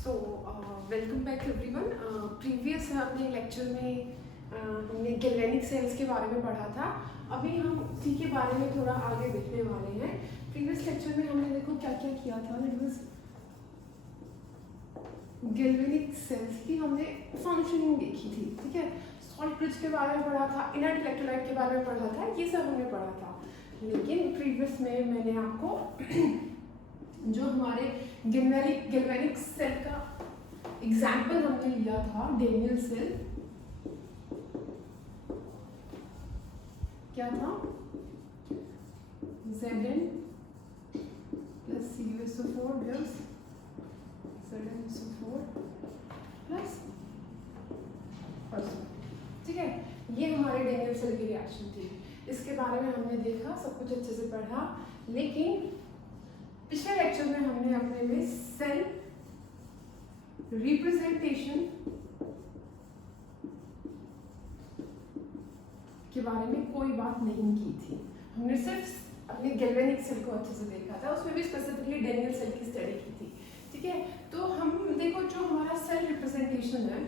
So welcome back everyone. Previous अपने lecture में हमने गैल्वेनिक सेल्स के बारे में पढ़ा था। अभी हम उसी के बारे में थोड़ा आगे देखने वाले हैं। प्रीवियस लेक्चर में हमने देखो क्या क्या किया था। गैल्वेनिक सेल्स की हमने फंक्शनिंग देखी थी, ठीक है। सॉल्ट ब्रिज के बारे में पढ़ा था, इनर्ट इलेक्ट्रोलाइट के बारे में पढ़ा था, ये सब हमने पढ़ा था। लेकिन प्रीवियस में मैंने आपको जो हमारे गैल्वेनिक सेल का एग्जाम्पल हमने लिया था, डेनियल सेल क्या था, Zn plus CuSO4 gives ZnSO4 plus phosphate, ठीक है। ये हमारे डेनियल सेल की रिएक्शन थी। इसके बारे में हमने देखा, सब कुछ अच्छे से पढ़ा। लेकिन पिछले लेक्चर में हमने अपने में सेल रिप्रेजेंटेशन के बारे में कोई बात नहीं की थी। हमने सिर्फ अपने गैल्वेनिक सेल को अच्छे से देखा था, उसमें भी स्पेसिफिकली डेनियल सेल की स्टडी की थी, ठीक है। तो हम देखो जो हमारा सेल रिप्रेजेंटेशन है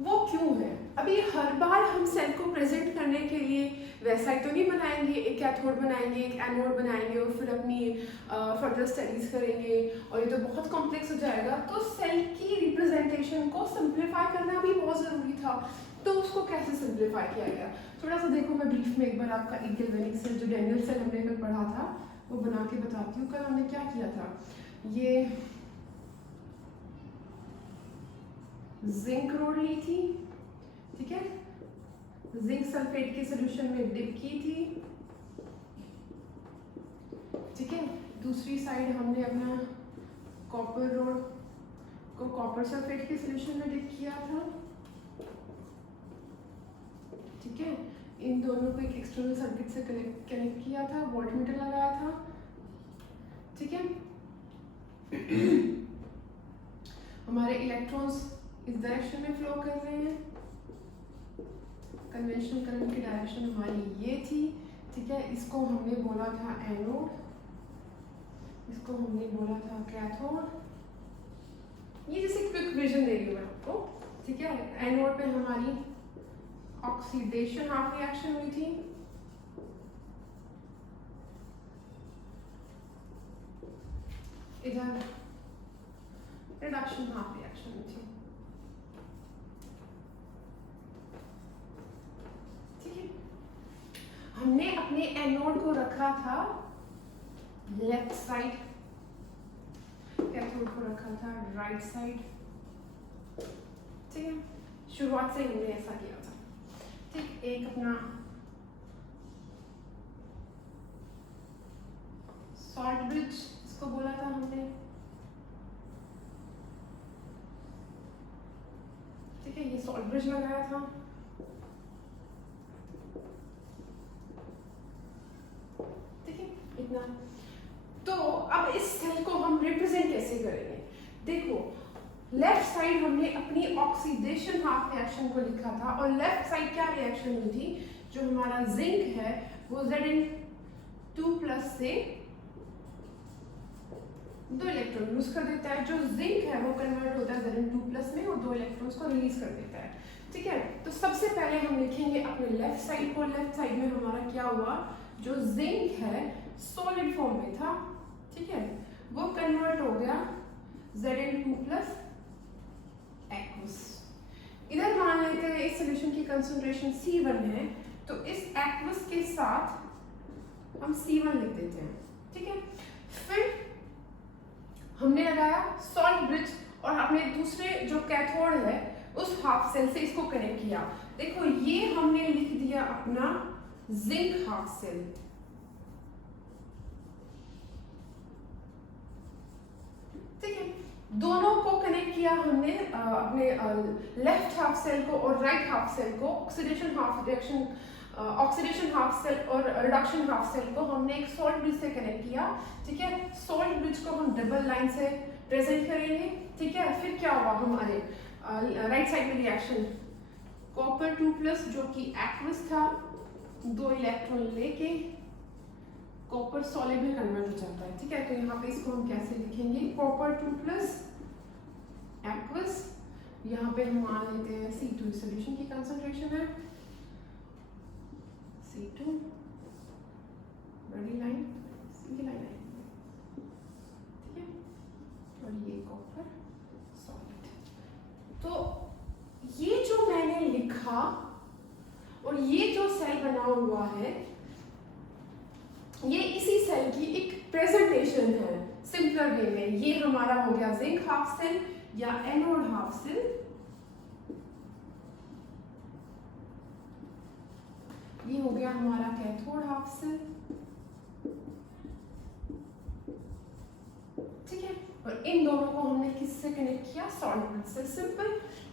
वो क्यों है। अभी हर बार हम सेल को प्रेजेंट करने के लिए वैसा ही तो नहीं बनाएंगे, एक कैथोड बनाएंगे, एक एनोड बनाएंगे और फिर अपनी फर्दर स्टडीज करेंगे, और ये तो बहुत कॉम्प्लेक्स हो जाएगा। तो सेल की रिप्रेजेंटेशन को सिंप्लीफाई करना भी बहुत ज़रूरी था। तो उसको कैसे सिंप्लीफाई किया गया, थोड़ा सा देखो। मैं ब्रीफ में एक बार आपका एक गैल्वेनिक सेल जो डेनियल सेल हमने कल पढ़ा था वो बना के बताती हूँ। कल हमने क्या किया था, ये जिंक रोड ली थी, ठीक है, जिंक सल्फेट के सॉल्यूशन में डिप की थी, ठीक है। दूसरी साइड हमने अपना कॉपर रोड को कॉपर सल्फेट के सॉल्यूशन में डिप किया था, ठीक है। इन दोनों को एक एक्सटर्नल सर्किट से कनेक्ट किया था, वोल्टमीटर लगाया था, ठीक है। हमारे इलेक्ट्रॉन्स इस डायरेक्शन में फ्लो कर रहे हैं। कन्वेंशनल करंट की डायरेक्शन हमारी ये थी, ठीक है। इसको हमने बोला था एनोड, इसको हमने बोला था कैथोड। ये जैसे क्विक विजन दे रही हूँ मैं आपको, ठीक है। एनोड पे हमारी ऑक्सीडेशन हाफ रिएक्शन हुई थी, इधर रिडक्शन हाफ रिएक्शन हुई थी, ठीक है। हमने अपने एनोड को रखा था लेफ्ट साइड, कैथोड को रखा था राइट साइड, ठीक है। शुरुआत से हमने ऐसा किया था, ठीक। एक अपना सॉल्ट ब्रिज इसको बोला था हमने, ठीक है। ये सॉल्ट ब्रिज लगाया था, ठीक है, इतना। तो अब इस सेल को हम रिप्रेजेंट कैसे करेंगे, देखो। लेफ्ट साइड हमने अपनी ऑक्सीडेशन हाफ रिएक्शन को लिखा था, और लेफ्ट साइड क्या रिएक्शन हुई थी, जो हमारा जिंक है वो Zn2+ से 2 इलेक्ट्रॉन यूज कर देता है। जो जिंक है वो कन्वर्ट होता है Zn2+ में और 2 इलेक्ट्रॉन्स को रिलीज कर देता है, ठीक है। तो सबसे पहले हम लिखेंगे अपने लेफ्ट साइड को। लेफ्ट साइड में हमारा क्या हुआ, जो जिंक है सॉलिड फॉर्म में था, ठीक है, वो कन्वर्ट हो गया Zn2+ एक्वस। इधर मान लेते हैं इस सॉल्यूशन की कंसंट्रेशन C1 है, तो इस एक्वस के साथ हम C1 लिख देते हैं, ठीक है। फिर हमने लगाया सॉल्ट ब्रिज और अपने दूसरे जो कैथोड है उस हाफ सेल से इसको कनेक्ट किया। देखो ये हमने लिख दिया अपना जिंक हाफ सेल, ठीक है। दोनों को कनेक्ट किया हमने अपने लेफ्ट हाफ सेल को और राइट हाफ सेल को, ऑक्सीडेशन हाफ सेल और रिडक्शन हाफ सेल को हमने एक सॉल्ट ब्रिज से कनेक्ट किया, ठीक है। सॉल्ट ब्रिज को हम डबल लाइन से प्रेजेंट करेंगे, ठीक है। फिर क्या हुआ, हमारे राइट साइड में रिएक्शन Copper 2+ जो कि एक्वस था, 2 इलेक्ट्रॉन लेके कॉपर सॉलिड में कन्वर्ट हो जाता है, ठीक है। तो यहाँ पे इसको हम कैसे लिखेंगे, कॉपर 2 प्लस एक्वस, यहाँ पे हम मान लेते हैं C2 सॉल्यूशन की कंसंट्रेशन है, C2 बड़ी लाइन सीधी लाइन है, ठीक है, और ये कॉपर सॉलिड। तो ये जो मैंने लिखा और ये जो सेल बना हुआ है, ये इसी सेल की एक प्रेजेंटेशन है सिंपलर वे में। ये हमारा हो गया जिंक हाफ सेल या एनोड हाफ सेल, ये हो गया हमारा कैथोड हाफ सेल, ठीक है। और इन दोनों को हमने किससे कनेक्ट किया, सॉल्वेंट से। सिंपल।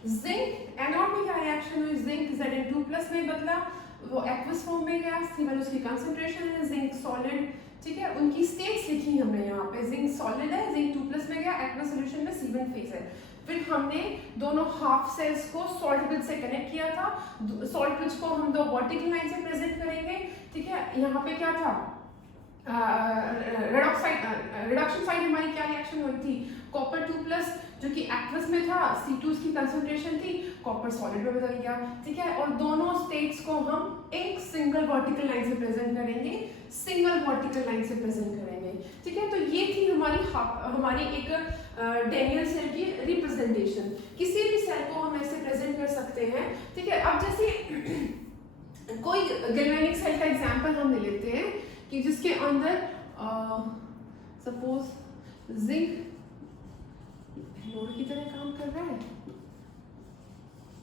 जिंक एनोड में क्या रिएक्शन हुई, जिंक Zn2+ में बदला, वो एक्वस फॉर्म में गया, C1 उसकी कंसंट्रेशन है, जिंक सॉलिड, ठीक है। उनकी स्टेट्स लिखी हमने यहाँ पे, जिंक सॉलिड है, जिंक 2+ में गया, एक्वस सॉल्यूशन में C1 फेज है। फिर हमने दोनों हाफ सेल्स को सॉल्ट ब्रिज से कनेक्ट किया था, सॉल्ट ब्रिज को हम दो वर्टिकल लाइन से प्रेजेंट करेंगे, ठीक है। यहाँ पे क्या था, रिडक्शन साइड हमारी क्या रिएक्शन हुई थी, कॉपर 2+ जो कि एक्वस में था, C2 की कंसंट्रेशन थी, कॉपर सॉलिड में बदल गया, ठीक है। और दोनों स्टेट्स को हम एक सिंगल वर्टिकल लाइन से प्रेजेंट करेंगे, सिंगल वर्टिकल लाइन से प्रेजेंट करेंगे, ठीक है। तो ये थी हमारी एक डैनियल सेल की रिप्रेजेंटेशन। किसी भी सेल को हम ऐसे प्रेजेंट कर सकते हैं, ठीक है। अब जैसे कोई गैल्वेनिक सेल का एग्जांपल हम ले लेते हैं कि जिसके अंदर सपोज जिंक एनोड की तरह काम कर रहा है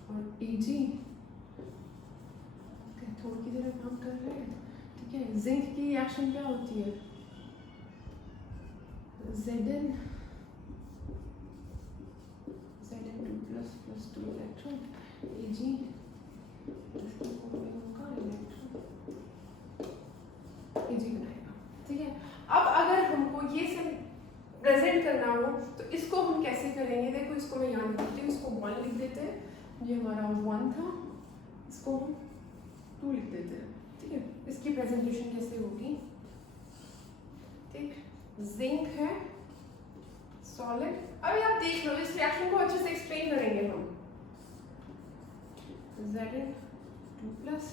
और Ag कैथोड की तरह काम कर रहा है, ठीक है। जिंक की रिएक्शन क्या होती है, Zn2+ + 2 इलेक्ट्रॉन, Ag Ag बनाएगा, ठीक है। अब अगर हमको ये सब प्रेजेंट करना हो तो इसको हम कैसे करेंगे, देखो इसको मैं यहाँ लिख देती हूँ, इसको 1 लिख देते हैं, ये हमारा 1 था, इसको हम 2 लिख देते हैं, ठीक है। इसकी प्रेजेंटेशन कैसे होगी, ठीक, जिंक है सॉलिड। अभी आप देख लो, इस रिएक्शन को अच्छे से एक्सप्लेन करेंगे हम। Zn2+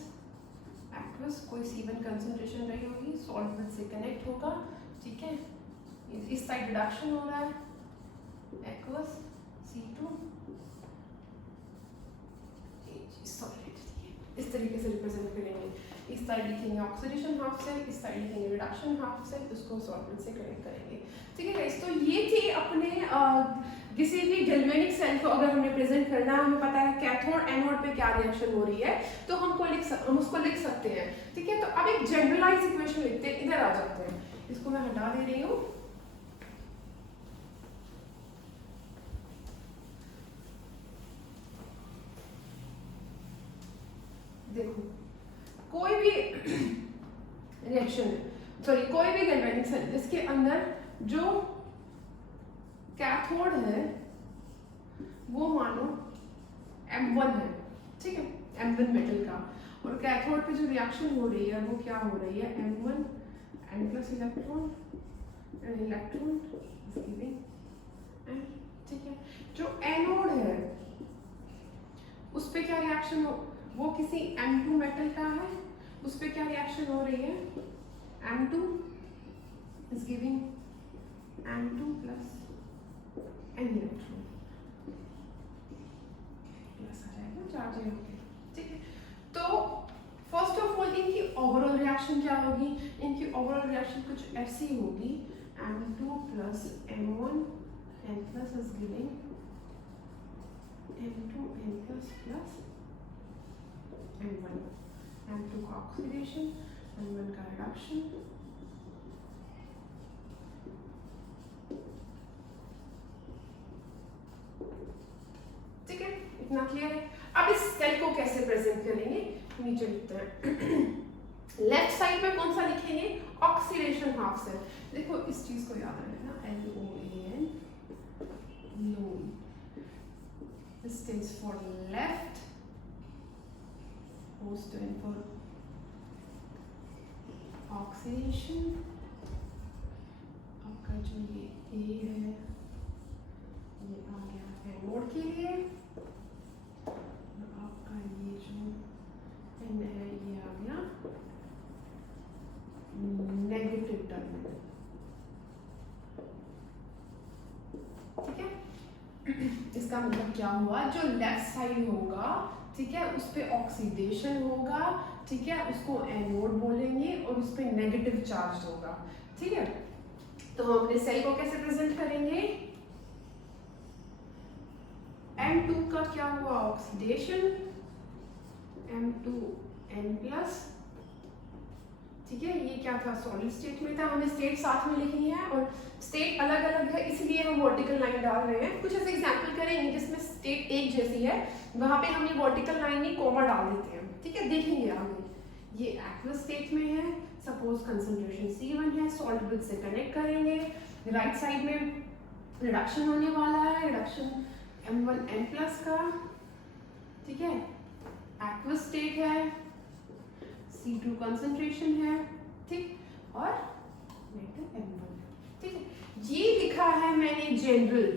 एक्वस, कोई C1 कंसंट्रेशन रही होगी, सॉल्ट ब्रिज से कनेक्ट होगा, ठीक है। इस साइड रिडक्शन हो रहा है, एक्वस C2 सॉलिड, इस तरीके से रिप्रेजेंट करेंगे। इस साइड लिखेंगे ऑक्सीडेशन हाफ सेल, इस साइड लिखेंगे रिडक्शन हाफ सेल, उसको सॉल्वेंट से कनेक्ट करेंगे, ठीक है गाइस। तो ये थी अपने किसी भी गैल्वेनिक सेल को अगर हमें प्रेजेंट करना, हमें पता है कैथोड एनोड पे क्या रिएक्शन हो रही है, तो हम उसको लिख सकते हैं, ठीक है। तो अब एक जनरलाइज इक्वेशन लिखते हैं, इधर आ जाते हैं, इसको मैं हटा दे रही हूँ। देखो कोई भी रिएक्शन है, सॉरी कोई भी गैल्वेनिक सेल जिसके अंदर जो कैथोड है वो मानो M1 है, ठीक है, M1 मेटल का, और कैथोड पे जो रिएक्शन हो रही है वो क्या हो रही है, M1 N+ electron and electron is giving, ठीक है। जो एनोड है उस पे क्या रिएक्शन हो, वो किसी M2 मेटल का है, उस पे क्या रिएक्शन हो रही है, M2 is giving M2 plus N electron, plus आ जाएगा, चार्ज है, ठीक है। तो फर्स्ट ऑफ ऑल इनकी ओवरऑल रिएक्शन क्या होगी, इनकी ओवरऑल रिएक्शन कुछ ऐसी होगी, M2 plus M1 N+ is giving M2 N+ plus M1, M2 का ऑक्सीडेशन, M1 का रिडक्शन, ठीक है, इतना क्लियर है। अब इस सेल को कैसे प्रेजेंट करेंगे, नीचे लिखते हैं। लेफ्ट साइड पे कौन सा लिखेंगे, ऑक्सीडेशन हाफ सेल। देखो इस चीज को याद रखना, LOAN, loan, this stands for left, O stand for oxidation ए है, ये आ गया एनोड के लिए, और आपका ये जो एन है ये आ गया नेगेटिव टर्मिनल। ठीक है, इसका मतलब क्या हुआ, जो लेफ्ट साइड होगा, ठीक है, उस पे ऑक्सीडेशन होगा, ठीक है, उसको एनोड बोलेंगे और उस पे नेगेटिव चार्ज होगा। ठीक है, तो हम अपने सेल को कैसे प्रेजेंट करेंगे, M2 का क्या हुआ, ऑक्सीडेशन, M2N+, ठीक है, ये क्या था, सॉलिड स्टेट में था, हमें स्टेट साथ में लिखनी है और स्टेट अलग अलग है, इसलिए हम वर्टिकल लाइन डाल रहे हैं। कुछ ऐसे एग्जांपल करेंगे जिसमें स्टेट एक जैसी है, वहां पे हम ये वर्टिकल लाइन में कोमा डाल देते हैं। ठीक है, देखेंगे आगे। ये एक्वस स्टेट में है, सपोज कंसंट्रेशन C1 है, सॉल्ट ब्रिज से कनेक्ट करेंगे, राइट साइड में रिडक्शन होने वाला है, रिडक्शन M1N+ का। ठीक है, एक्वस स्टेट है, C2 कंसंट्रेशन है, ठीक, और मेटल M1। ठीक है, ये लिखा है मैंने जनरल,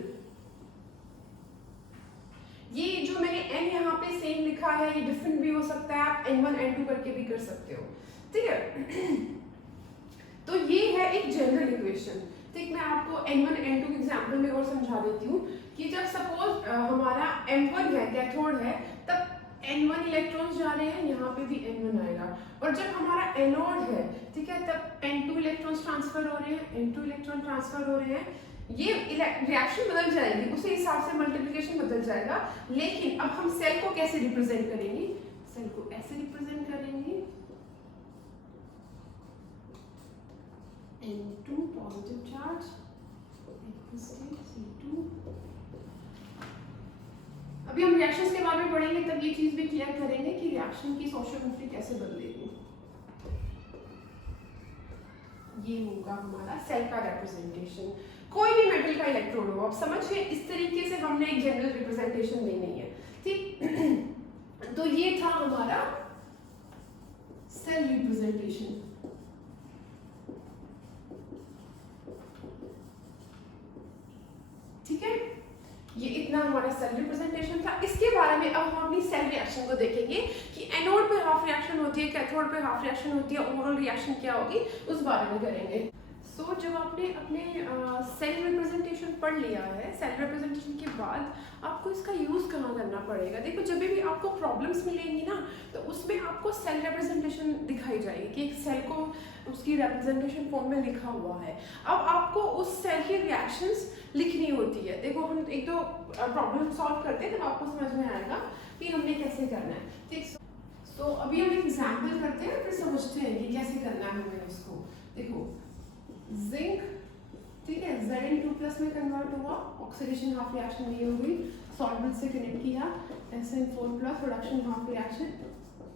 ये जो मैंने N यहाँ पे सेम लिखा है, ये डिफरेंट भी हो सकता है, आप N1 N2 करके भी कर सकते हो। ठीक है, तो ये है एक जनरल इक्वेशन। ठीक, मैं आपको N1 N2 के एग्जांपल में और समझा देती हूँ कि जब सपोज हमारा M1 है, कैथोड है, तब N1 इलेक्ट्रॉन्स जा रहे हैं, यहाँ पे भी N1 आएगा, और जब हमारा एनोड है, ठीक है, तब N2 इलेक्ट्रॉन्स ट्रांसफर हो रहे हैं, N2 इलेक्ट्रॉन ट्रांसफर हो रहे हैं, ये रिएक्शन बदल जाएगी, उसी हिसाब से मल्टीप्लिकेशन बदल जाएगा। लेकिन अब हम सेल को कैसे रिप्रेजेंट करेंगे, सेल को ऐसे रिप्रेजेंट करेंगे, N2 पॉजिटिव चार्ज, C2। अभी हम रिएक्शंस के बारे में पढ़ेंगे, तब ये चीज भी क्लियर करेंगे कि रिएक्शन की स्टोइकियोमेट्री कैसे बदलेगी। ये होगा हमारा सेल का रिप्रेजेंटेशन। कोई भी मेटल का इलेक्ट्रोड हो, आप समझिए इस तरीके से हमने एक जनरल रिप्रेजेंटेशन देनी है। ठीक, तो ये था हमारा सेल रिप्रेजेंटेशन। ठीक है, ये इतना हमारा सेल रिप्रेजेंटेशन था। इसके बारे में अब हम अपनी सेल रिएक्शन को देखेंगे कि एनोड पे हाफ रिएक्शन होती है, कैथोड पे हाफ रिएक्शन होती है, ओवरऑल रिएक्शन क्या होगी उस बारे में करेंगे। सो जब आपने अपने सेल रिप्रेजेंटेशन पढ़ लिया है, सेल रिप्रेजेंटेशन के बाद आपको इसका यूज़ कहाँ करना पड़ेगा। देखो, जब भी आपको प्रॉब्लम्स मिलेंगी ना, तो उसमें आपको सेल रिप्रेजेंटेशन दिखाई जाएगी कि एक सेल को उसकी रिप्रेजेंटेशन फॉर्म में लिखा हुआ है। अब आपको उस सेल की रिएक्शंस लिखनी होती है। देखो, हम एक दो प्रॉब्लम सॉल्व करते हैं, तो आपको समझ में आएगा कि हमने कैसे करना है। ठीक, सो अभी हम एक एग्जाम्पल करते हैं, फिर समझते हैं कि कैसे करना है हमें इसको। देखो, जिंक, ठीक है, Zn2+ में कन्वर्ट हुआ, ऑक्सीडेशन हाफ रिएक्शन ये हो गई, सॉल्ट ब्रिज से कनेक्ट किया, Sn4+ प्रोडक्शन हाफ रिएक्शन,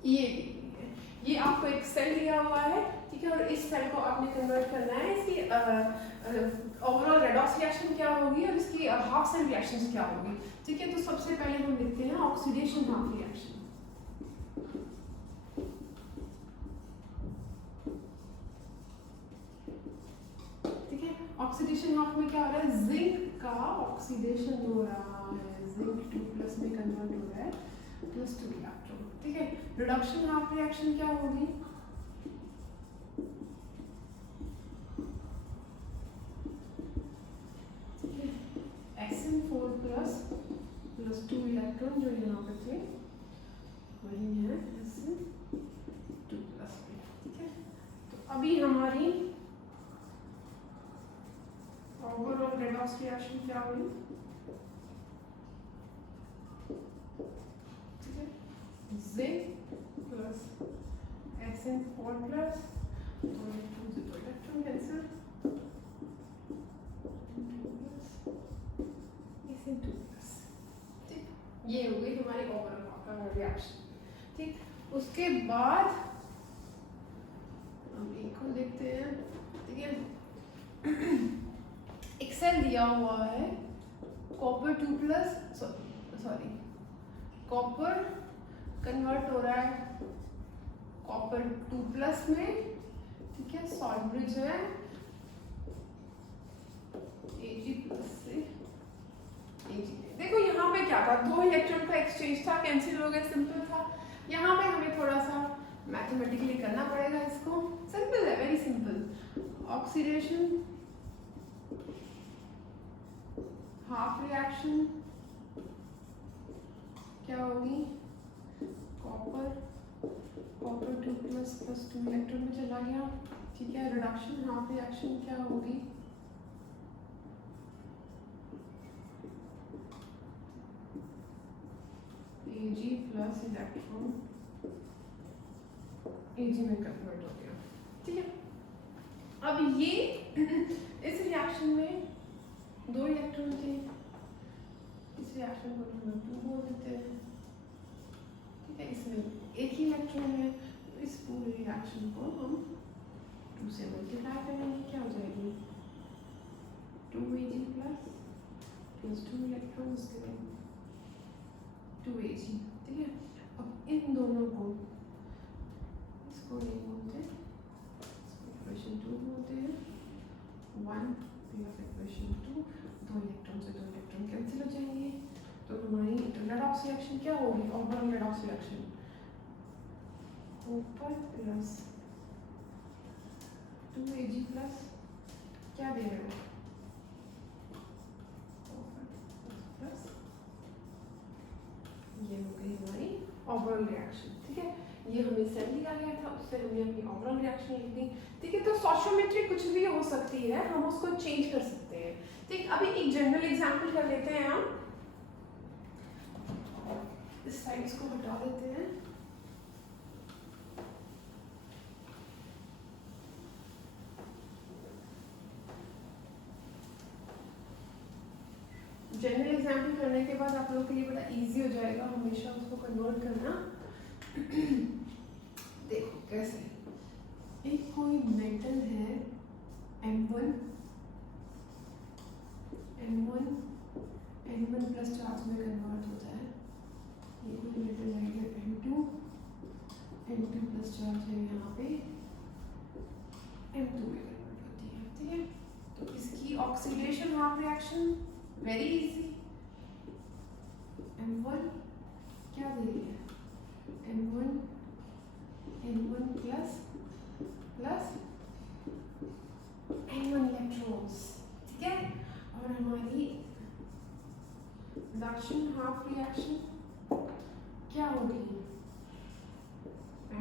ये आपको एक सेल दिया हुआ है, ठीक है, और इस सेल को आपने कन्वर्ट करना है, इसकी ओवरऑल रेडॉक्स रिएक्शन क्या होगी और इसकी हाफ सेल रिएक्शंस क्या होगी। ठीक है, तो सबसे पहले हम लिखते हैं oxidation half reaction. Oxidation half में क्या हो रहा है, जिंक का ऑक्सीडेशन हो रहा है, Zn2+ में कन्वर्ट हो रहा है, +2 इलेक्ट्रॉन। ठीक है, रिडक्शन हाफ रिएक्शन क्या होगी, ठीक है, Sn4+ +2 इलेक्ट्रॉन जो यहाँ पे थे वही है Sn2+। ठीक है, तो अभी हमारी ओवरऑल रेडॉक्स रिएक्शन क्या हुई, ठीक है, zinc plus Sn4+, electron cancel, Sn2+। ठीक, ये हो गई हमारी ओवरऑल रिएक्शन। ठीक, उसके बाद हम एक को देखते हैं। ठीक है, एक सेल दिया हुआ है, कॉपर 2+, सॉरी कॉपर कन्वर्ट हो रहा है कॉपर 2+ में, ठीक है, सॉल्ट ब्रिज है, Ag प्लस से Ag। देखो यहाँ पे क्या था, दो इलेक्ट्रॉन का एक्सचेंज था, कैंसिल हो गया, सिंपल था। यहाँ पे हमें थोड़ा सा मैथमेटिकली करना पड़ेगा इसको, सिंपल है, very simple. Oxidation, half reaction क्या होगी, कॉपर 2 प्लस 2 इलेक्ट्रॉन में चला गया, ठीक है। रिडक्शन, हाफ रिएक्शन क्या होगी, Ag प्लस इलेक्ट्रॉन Ag में कन्वर्ट हो गया, ठीक है। अब ये इस रिएक्शन में दो इलेक्ट्रॉन थे, इस रिएक्शन को हम 2 बोल देते हैं, ठीक है। इसमें एक ही इलेक्ट्रॉन है, तो इस पूरे रिएक्शन को हम 2 से मल्टीप्लाई करेंगे, क्या हो जाएगी 2Ag प्लस 2 इलेक्ट्रॉन्स देंगे 2Ag, ठीक है। अब इन दोनों को, इसको नहीं बोलते, इक्वेशन 2 बोलते हैं, 1 प्लस इक्वेशन 2, 2 इलेक्ट्रॉन से 2 इलेक्ट्रॉन कैंसिल हो जाएंगे, तो हमारी रेडॉक्स रिएक्शन क्या होगी, ऑर्बिटल रेडॉक्स रिएक्शन, ऊपर प्लस 2Ag प्लस क्या दे रहे हो, प्लस, ये हो गई हमारी ओवरऑल रिएक्शन, ठीक है। ये हमें सेल दिया गया था, उससे हमने अपनी ओवरऑल रिएक्शन लिख दी, ठीक है। तो स्टोइचियोमेट्री कुछ भी हो सकती है, हम उसको चेंज कर सकते हैं, ठीक। अभी एक जनरल एग्जांपल कर लेते हैं हम, इस साइड्स को हटा देते हैं, जनरल एग्जाम्पल करने के बाद आप लोगों के लिए बड़ा इजी हो जाएगा हमेशा उसको कन्वर्ट करना। देखो कैसे, एक कोई मेटल है M1 प्लस चार्ज में कन्वर्ट होता है, ये कोई मेटल है M2 प्लस चार्ज है, यहाँ पे M2 में कन्वर्ट होती है, ठीक है। तो इसकी oxidation half reaction very easy, M1 क्या दे रही है, M1 प्लस N1 इलेक्ट्रॉन्स, ठीक है। और हमारी रिडक्शन हाफ रिएक्शन क्या होगी,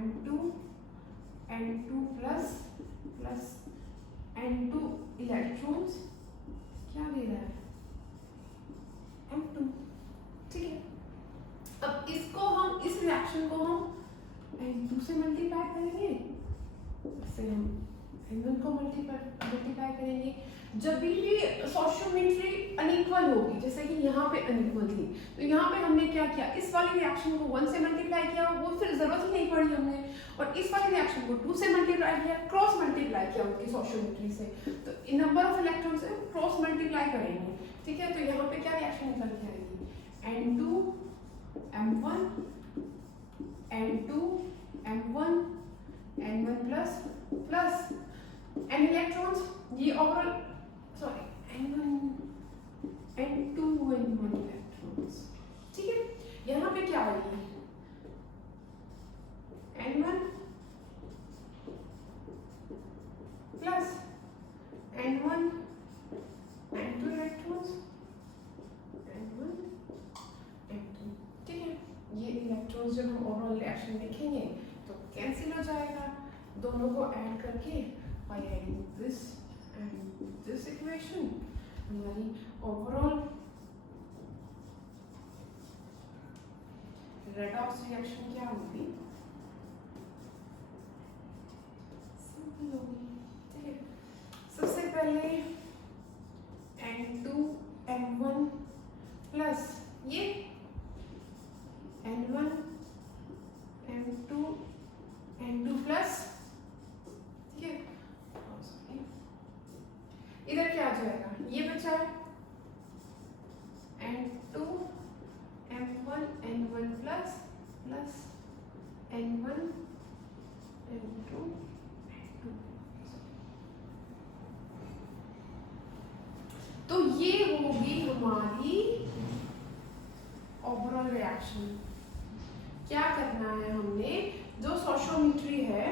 N2 प्लस N2 इलेक्ट्रॉन्स क्या दे रहा है, M2, ठीक है। अब इसको हम, इस रिएक्शन को हम N2 से मल्टीप्लाई करेंगे, इससे हम N1 को मल्टीप्लाई करेंगे। जब भी स्टोइचियोमेट्री अनइक्वल होगी, जैसे कि यहाँ पे अनइक्वल थी, तो यहाँ पे हमने क्या किया, इस वाली रिएक्शन को 1 से मल्टीप्लाई किया, वो फिर जरूरत ही नहीं पड़ी हमने, और इस वाली रिएक्शन को 2 से मल्टीप्लाई किया, क्रॉस मल्टीप्लाई किया उनकी स्टोइचियोमेट्री से, तो नंबर ऑफ इलेक्ट्रॉन से क्रॉस मल्टीप्लाई करेंगे, ठीक है। तो यहाँ पे क्या रिएक्शन निकल के आएगी, N2 M1 N2 M1 N1 plus N electrons, ये overall sorry N2 N1 electrons, ठीक है। यहाँ पे क्या आएगी, N1 plus N1 N2 electrons, N1 N2, ठीक है। ये इलेक्ट्रॉन्स जब हम ओवरऑल रिएक्शन लिखेंगे तो कैंसिल हो जाएगा, दोनों को ऐड करके by adding this and this equation हमारी ओवरऑल रेडॉक्स रिएक्शन क्या होगी, सिंपल होगी, ठीक है। सबसे पहले N2 M1 प्लस ये N1 M2 N2 प्लस, ठीक है। इधर क्या आ जाएगा, ये बचा N2 M1 N1 plus N1 N2 N2। तो ये होगी हमारी ओवरऑल रिएक्शन। क्या करना है, हमने जो सोशियोमेट्री है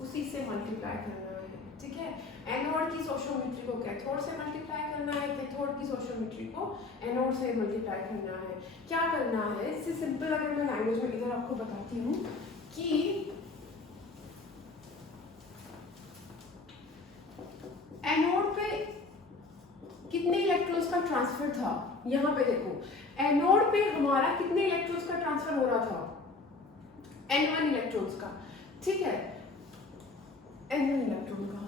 उसी से मल्टीप्लाई करना है, ठीक है। एनोड की सोशियोमेट्री को कैथोड से मल्टीप्लाई करना है, कैथोड की सोशियोमेट्री को एनोड से मल्टीप्लाई करना है। क्या करना है, इससे सिंपल अगर मैं लैंग्वेज में इधर आपको बताती हूँ कि एनोड पे कितने इलेक्ट्रॉन्स का ट्रांसफर था, यहाँ पे देखो एनोड पे हमारा कितने इलेक्ट्रॉन्स का ट्रांसफर हो रहा था, n1 इलेक्ट्रॉन्स का, ठीक है, n1 इलेक्ट्रॉन का।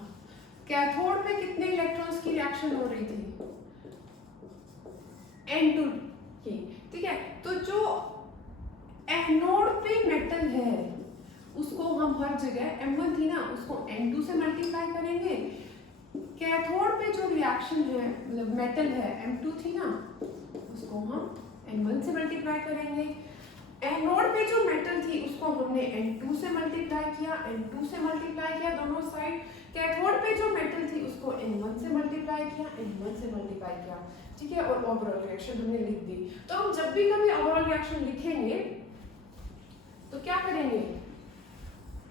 कैथोड पे कितने इलेक्ट्रॉन्स की रिएक्शन हो रही थी, n2 की, ठीक है। तो जो एनोड पे मेटल है उसको हम हर जगह m1 थी ना, उसको n2 से मल्टीप्लाई करेंगे। कैथोड पे जो रिएक्शन है मतलब मेटल है m2 थी ना, उसको हम n1 से मल्टीप्लाई करेंगे। एनोड पे जो मेटल थी उसको हमने n2 से मल्टीप्लाई किया, n2 से मल्टीप्लाई किया दोनों साइड। कैथोड पे जो मेटल थी उसको n1 से मल्टीप्लाई किया, n1 से मल्टीप्लाई किया, ठीक है। और ओवरऑल रिएक्शन हमने लिख दी। तो हम जब भी कभी ओवरऑल रिएक्शन लिखेंगे तो क्या करेंगे,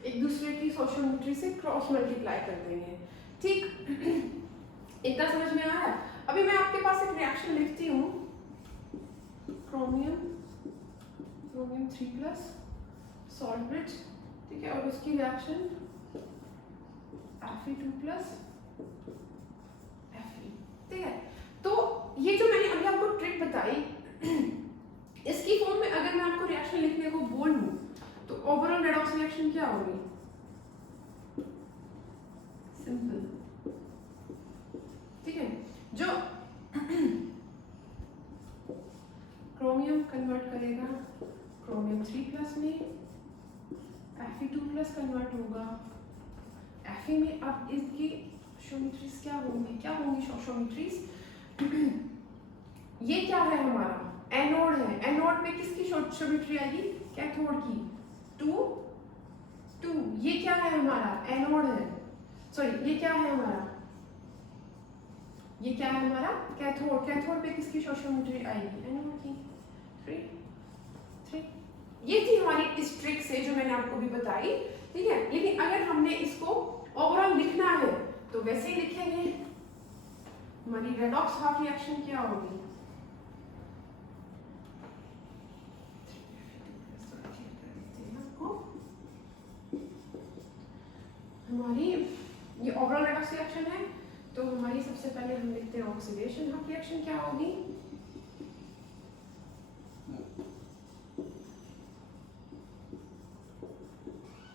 एक दूसरे की सोशियोमेट्री से क्रॉस मल्टीप्लाई कर देंगे, ठीक। इतना समझ में आया। अभी मैं आपके पास एक रिएक्शन लिखती हूँ, क्रोमियम 3+ सॉल्ट ब्रिज, ठीक है, और उसकी रिएक्शन Fe2+, Fe, ठीक है। तो ये जो मैंने अभी आपको ट्रिक बताई, इसकी फॉर्म में अगर मैं आपको रिएक्शन लिखने को बोलूं तो ओवरऑल रेडॉक्स रिएक्शन क्या होगी, सिंपल, ठीक है। जो क्रोमियम कन्वर्ट करेगा क्रोमियम 3+ में, Fe2+ कन्वर्ट होगा Fe में। अब इसकी सोशियोमेट्रीज क्या होंगी सोशियोमेट्रीज, ये क्या है हमारा एनोड है, एनोड में किसकी सोशियोमेट्री आएगी, कैथोड की 2, ये क्या है हमारा एनोड है, सॉरी ये क्या है हमारा कैथोड पे किसकी सोशियोमेट्री आएगी, एनोड की 3। ये थी हमारी इस ट्रिक से जो मैंने आपको भी बताई, ठीक है। लेकिन अगर हमने इसको ओवरऑल लिखना है तो वैसे ही लिखेंगे। हमारी रेडॉक्स हाफ रिएक्शन क्या होगी, हमारी ये ओवरऑल रेडॉक्स रिएक्शन है। तो हमारी सबसे पहले हम लिखते हैं ऑक्सीडेशन हाफ रिएक्शन क्या होगी,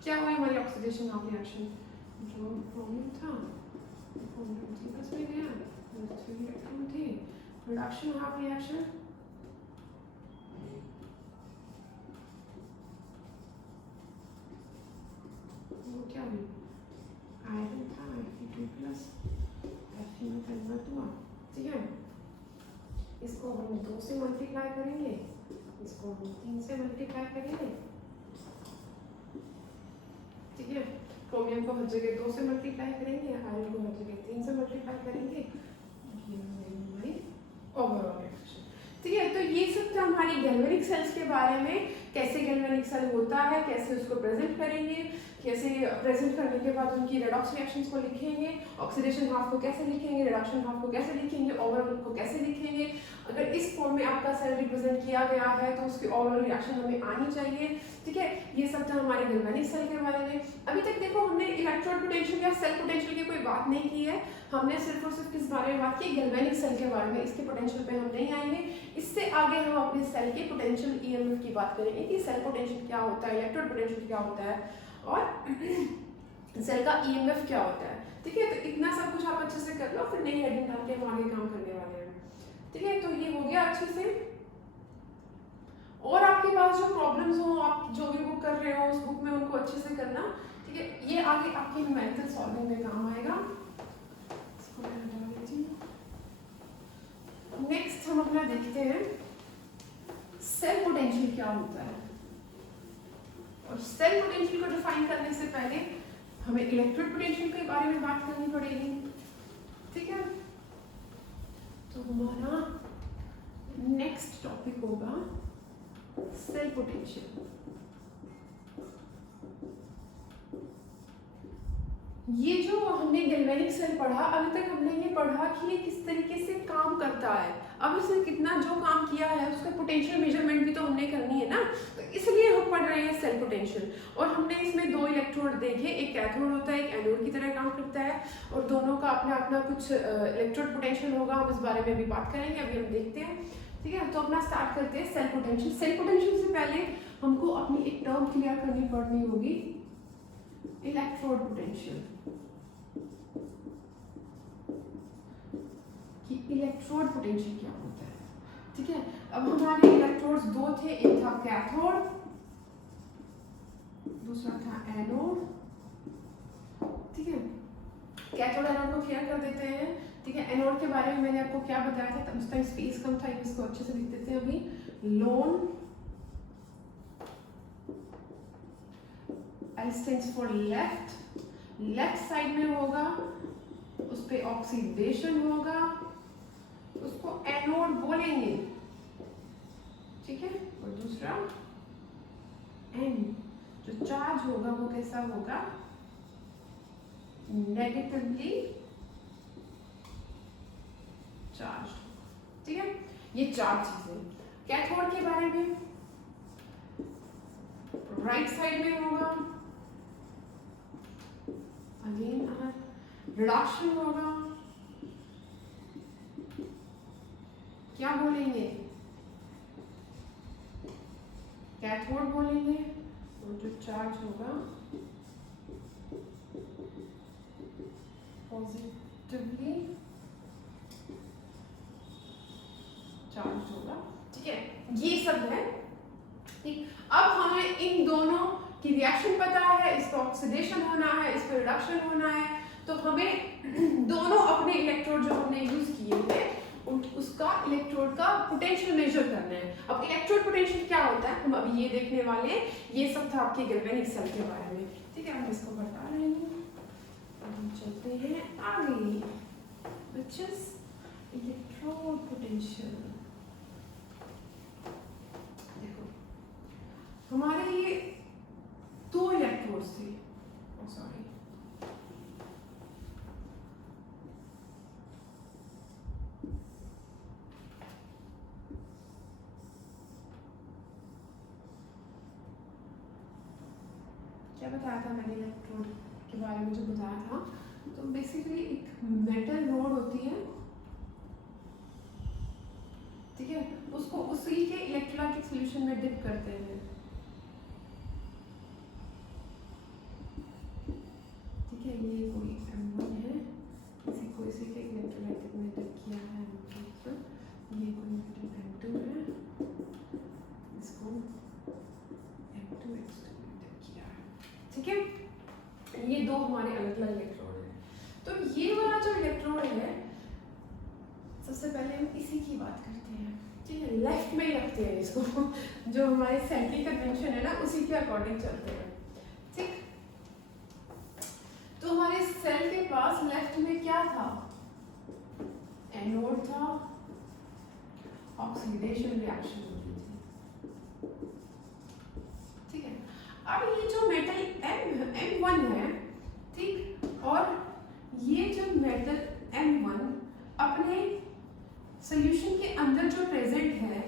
क्या हुआ हमारी ऑक्सीडेशन हाफ रिएक्शन, जो क्रोमियम था क्रोमियम 3+ में गया, 3 इलेक्ट्रॉन थे, रिडक्शन हाफ रिएक्शन वो क्या हुई, आयरन था Fe2+, Fe में कन्वर्ट हुआ, ठीक है। इसको हम 2 से मल्टीप्लाई करेंगे, इसको हम 3 से मल्टीप्लाई करेंगे, ठीक है। क्रोमियम को हर जगह 2 से मल्टीप्लाई करेंगे, आयरन को हर जगह 3 से मल्टीप्लाई करेंगे, ये हमारी ओवरऑल रिएक्शन, ठीक है। तो ये सब था हमारी गैल्वेनिक सेल्स के बारे में, कैसे गैल्वेनिक सेल होता है, कैसे उसको प्रेजेंट करेंगे, कैसे प्रेजेंट करने के बाद उनकी रेडॉक्स रिएक्शंस को लिखेंगे, ऑक्सीडेशन हाफ को कैसे लिखेंगे, रिडक्शन हाफ को कैसे लिखेंगे, ओवरऑल को कैसे लिखेंगे। अगर इस फॉर्म में आपका सेल रिप्रेजेंट किया गया है तो उसकी ओवरऑल रिएक्शन हमें आनी चाहिए, ठीक है। ये सब था हमारे गैल्वेनिक सेल के बारे में। अभी तक देखो हमने इलेक्ट्रोड पोटेंशियल या सेल पोटेंशियल की कोई बात नहीं की है, हमने सिर्फ और सिर्फ किस बारे में बात की, गैल्वेनिक सेल के बारे में। इसके पोटेंशियल पे हम नहीं आएंगे, इससे आगे हम अपने सेल के पोटेंशियल ईएमएफ की बात करेंगे कि सेल पोटेंशियल क्या होता है, इलेक्ट्रोड पोटेंशियल क्या होता है और सेल का ईएमएफ क्या होता है, ठीक है। तो इतना सब कुछ आप अच्छे से कर लो, फिर नई हेडिंग डाल के हम आगे काम करने वाले हैं, ठीक है। तो ये हो गया अच्छे से। और आपके पास जो प्रॉब्लम्स हो, आप जो भी बुक कर रहे हो उस बुक में उनको अच्छे से करना, ठीक है। ये आगे आपके न्यूमेरिकल सॉल्विंग में काम आएगा। इसको मैं हटा देती हूँ। नेक्स्ट हम अपना देखते हैं सेल पोटेंशियल क्या होता है। और सेल पोटेंशियल को डिफाइन करने से पहले हमें इलेक्ट्रोड पोटेंशियल के बारे में बात करनी पड़ेगी। ठीक है, तो हमारा नेक्स्ट टॉपिक होगा सेल पोटेंशियल। ये जो हमने गैल्वेनिक सेल पढ़ा, अभी तक हमने ये पढ़ा कि ये किस तरीके से काम करता है। अब इसने कितना जो काम किया है उसका पोटेंशियल मेजरमेंट भी तो हमने करनी है ना, तो इसलिए हम पढ़ रहे हैं सेल पोटेंशियल। और हमने इसमें दो इलेक्ट्रोड देखे, एक कैथोड होता है, एक एनोड की तरह काम करता है, और दोनों का अपना अपना कुछ इलेक्ट्रोड पोटेंशियल होगा। हम इस बारे में भी बात करेंगे, अभी हम देखते हैं। ठीक है, तो अपना स्टार्ट करते हैं सेल पोटेंशियल। सेल पोटेंशियल से पहले हमको अपनी एक टर्म क्लियर करनी पड़नी होगी, इलेक्ट्रोड पोटेंशियल। कि इलेक्ट्रोड पोटेंशियल क्या होता है। ठीक है, अब हमारे इलेक्ट्रोड्स दो थे, एक था कैथोड, दूसरा था एनोड। ठीक है, कैथोड एनोड को क्लियर कर देते हैं। ठीक है, एनोड के बारे में मैंने आपको क्या बताया था, तब उस टाइम स्पेस कम था, इसको अच्छे से लिख देते हैं अभी। Loan, L stands for left, left side में होगा, उस पे ऑक्सीडेशन होगा, उसको एनोड बोलेंगे। ठीक है, और दूसरा एन, जो चार्ज होगा वो कैसा होगा, नेगेटिवली चार्ज। ठीक है, ये चार चीजें। कैथोड के बारे में राइट साइड में होगा, अगेन रिडक्शन होगा, क्या बोलेंगे, कैथोड बोलेंगे, और जो चार्ज होगा पॉजिटिवली चार्ज होगा। ठीक है, ये सब है। ठीक, अब हमें इन दोनों की रिएक्शन पता है, इस पर ऑक्सीडेशन होना है, इस पर रिडक्शन होना है, तो हमें दोनों अपने इलेक्ट्रोड जो हमने यूज किए थे उसका इलेक्ट्रोड का पोटेंशियल मेजर करना है। अब इलेक्ट्रोड पोटेंशियल क्या होता है हम अभी ये देखने वाले हैं। ये सब था आपके गैल्वेनिक सेल के बारे में। ठीक है, हम इसको बता रहे हैं, हम चलते हैं आगे, व्हिच इज इलेक्ट्रोड पोटेंशियल। देखो हमारे ये दो इलेक्ट्रोड्स थे, सॉरी क्या बताया था मैंने इलेक्ट्रोड के बारे में, जो बताया था, तो बेसिकली एक मेटल रोड होती है। ठीक है, उसको उसी के इलेक्ट्रोलाइटिक सॉल्यूशन में डिप करते हैं। ठीक है, ये कोई M1 है, इसी के इलेक्ट्रोलाइटिक में डिप किया है। ये कोई मेटल M2 है, इसको M2 में डिप किया है। ठीक है, ये दो हमारे अलग अलग इलेक्ट्रोड हैं। तो ये वाला जो इलेक्ट्रोड है, सबसे पहले हम इसी की बात करते हैं। ठीक है, लेफ्ट में ही रखते हैं इसको, जो हमारे सेल की कन्वेंशन है ना, उसी के अकॉर्डिंग चलते हैं। ठीक, तो हमारे सेल के पास लेफ्ट में क्या था, एनोड था, ऑक्सीडेशन रिएक्शन होती थी। ठीक है, अब ये जो मेटल M1 है, ठीक, और ये जो मेटल M1 अपने सॉल्यूशन के अंदर जो प्रेजेंट है,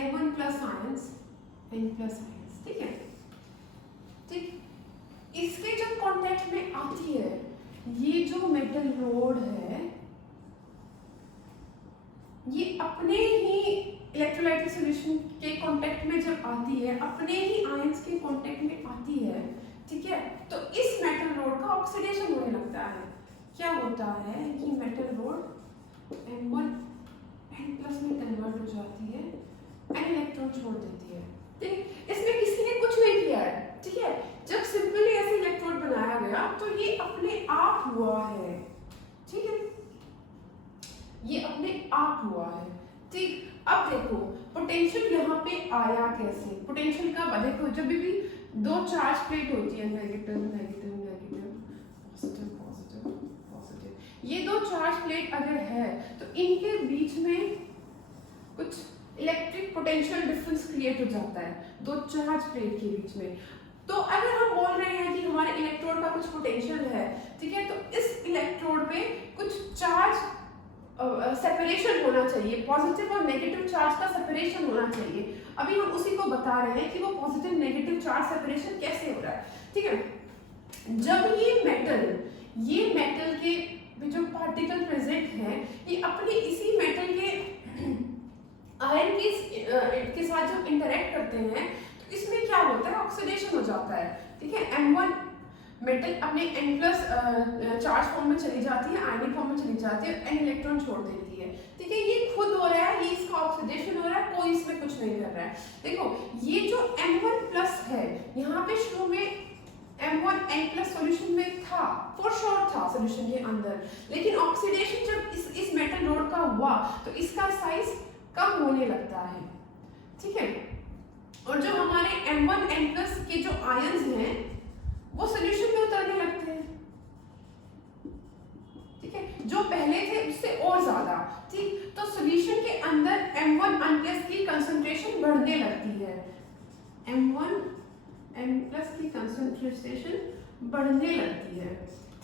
M1 plus ions, N plus ions. ठीक है, ठीक, इसके जब कांटेक्ट में आती है, ये जो मेटल रोड है, ये अपने ही इलेक्ट्रोलाइटिक सॉल्यूशन के कांटेक्ट में जब आती है, अपने ही आयंस के कांटेक्ट में आती है। ठीक है, तो इस मेटल रोड का ऑक्सीडेशन होने लगता है। क्या होता है, ये metal road M1 N plus में कन्वर्ट हो जाती है, N इलेक्ट्रॉन छोड़ देती है। ठीक, इसमें किसी ने कुछ नहीं किया है। ठीक है, जब सिंपली ऐसे इलेक्ट्रोड बनाया गया तो ये अपने आप हुआ है। ठीक है, ये अपने आप हुआ है। ठीक, अब देखो पोटेंशियल यहाँ पे आया कैसे। पोटेंशियल का देखो, जब भी दो चार्ज प्लेट होती है, negative negative negative, positive positive positive, ये दो चार्ज प्लेट अगर है तो इनके बीच में कुछ इलेक्ट्रिक पोटेंशियल डिफरेंस क्रिएट हो जाता है दो चार्ज प्लेट के बीच में। तो अगर हम बोल रहे हैं कि हमारे इलेक्ट्रोड का कुछ पोटेंशियल है, ठीक है, तो इस इलेक्ट्रोड पे कुछ चार्ज सेपरेशन होना चाहिए, पॉजिटिव और नेगेटिव चार्ज का सेपरेशन होना चाहिए। अभी हम उसी को बता रहे हैं कि वो पॉजिटिव नेगेटिव चार्ज सेपरेशन कैसे हो रहा है, ठीक है। जब ये मेटल के जो पार्टिकल प्रेजेंट है ये अपने इसी मेटल के आयन के साथ जब इंटरेक्ट करते हैं तो इसमें क्या होता है, ऑक्सीडेशन हो जाता है, ठीक है। M1 मेटल अपने N+ चार्ज फॉर्म में चली जाती है, आयनिक फॉर्म में चली जाती है, N इलेक्ट्रॉन छोड़ देती है, ठीक है। ये खुद हो रहा है, ये इसका ऑक्सीडेशन हो रहा है, कोई इसमें कुछ नहीं कर रहा है। देखो ये जो M1+ है यहाँ पे शुरू में M1N+ सॉल्यूशन में था, फॉर श्योर था सॉल्यूशन के अंदर, लेकिन ऑक्सीडेशन जब इस मेटल रोड का हुआ तो इसका साइज कम होने लगता है, ठीक है। और जो हमारे M1N+ के जो आयंस हैं वो सॉल्यूशन में उतरने लगते हैं, ठीक है, जो पहले थे उससे और ज्यादा, ठीक। तो सॉल्यूशन के अंदर M1N+ की कंसंट्रेशन बढ़ने लगती है, M1N+ की कंसंट्रेशन बढ़ने लगती है,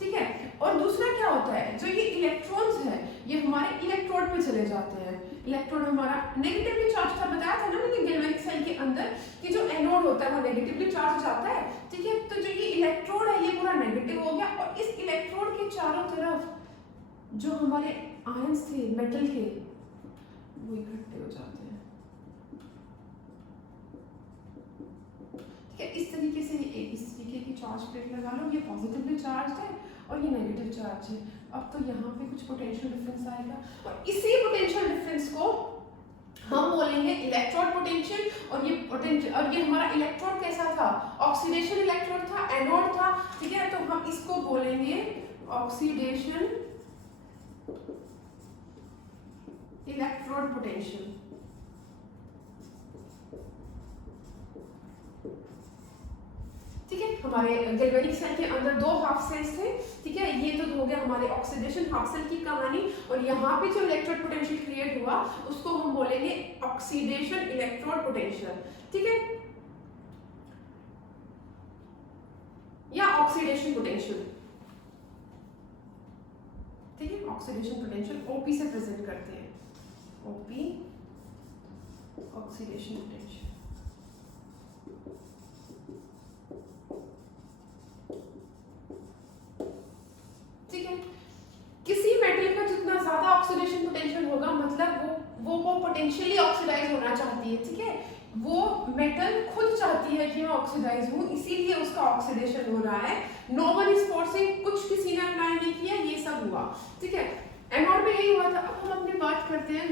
ठीक है। और दूसरा क्या होता है, जो ये इलेक्ट्रॉन्स है ये हमारे इलेक्ट्रोड पे चले जाते हैं। इलेक्ट्रोड हमारा नेगेटिवली चार्ज था, बताया था ना मैंने गैल्वेनिक सेल के अंदर कि जो एनोड होता है वो नेगेटिवली चार्ज हो जाता है, ठीक है। तो जो ये इलेक्ट्रोड है ये पूरा नेगेटिव हो गया और इस इलेक्ट्रोड के चारों तरफ जो हमारे आयंस थे मेटल के वो इकट्ठे हो जाते हैं, ठीक है। इस तरीके से इस तरीके की चार्ज प्लेट लगा लो, ये पॉजिटिवली चार्ज है और ये नेगेटिव चार्ज है। अब तो यहाँ पे कुछ पोटेंशियल डिफरेंस आएगा और इसी पोटेंशियल डिफरेंस को हम बोलेंगे इलेक्ट्रोड पोटेंशियल। और ये हमारा इलेक्ट्रोड कैसा था, ऑक्सीडेशन इलेक्ट्रोड था, एनोड था, ठीक है। तो हम इसको बोलेंगे ऑक्सीडेशन इलेक्ट्रोड पोटेंशियल, ठीक है। हमारे गैल्वेनिक सेल के अंदर दो हाफ सेल्स थे, ठीक है। ये तो हो गया हमारे ऑक्सीडेशन हाफ सेल की कहानी। और यहाँ पे जो इलेक्ट्रोड पोटेंशियल क्रिएट हुआ उसको हम बोलेंगे ऑक्सीडेशन इलेक्ट्रोड पोटेंशियल, ठीक है, या ऑक्सीडेशन पोटेंशियल, ठीक है। ऑक्सीडेशन पोटेंशियल ओपी से प्रेजेंट करते हैं, ओपी ऑक्सीडेशन पोटेंशियल, ठीक है। किसी मेटल का जितना ज्यादा ऑक्सीडेशन पोटेंशियल होगा मतलब वो पोटेंशियली ऑक्सीडाइज होना चाहती है, ठीक है। वो मेटल खुद चाहती है कि मैं ऑक्सीडाइज हूँ, इसीलिए उसका ऑक्सीडेशन हो रहा है। नॉर्मल इस फोर्सिंग कुछ किसी ने अप्लाई नहीं किया, ये सब हुआ, ठीक है। एनोड में यही हुआ था। अब हम अपनी बात करते हैं,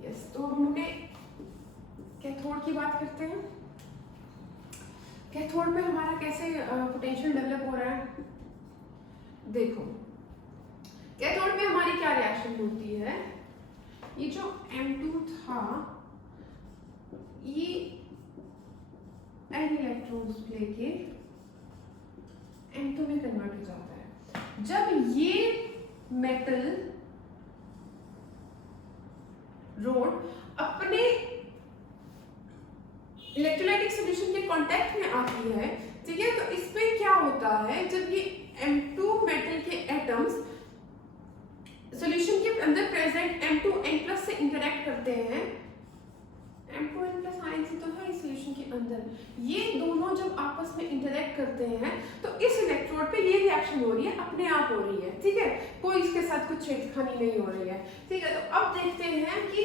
यस, तो हम अपने कैथोड की बात करते हैं। कैथोड पे हमारा कैसे पोटेंशियल डेवलप हो रहा है, देखो कैथोड पे हमारी क्या रिएक्शन होती है। ये जो M2 था ये N इलेक्ट्रॉन्स लेके M2 में कन्वर्ट हो जाता है। जब ये मेटल रोड अपने इलेक्ट्रोलाइटिक सॉल्यूशन के कांटेक्ट में आती है, ठीक है, तो इस पे क्या होता है, जब ये M2 मेटल के एटम्स सॉल्यूशन के अंदर प्रेजेंट M2N+ से इंटरेक्ट करते हैं, M2N+ आयन से तो है इस सॉल्यूशन के अंदर, ये दोनों जब आपस में इंटरेक्ट करते हैं तो इस इलेक्ट्रोड पे ये रिएक्शन हो रही है, अपने आप हो रही है, ठीक है, कोई इसके साथ कुछ छेड़खानी नहीं हो रही है, ठीक है। तो अब देखते हैं कि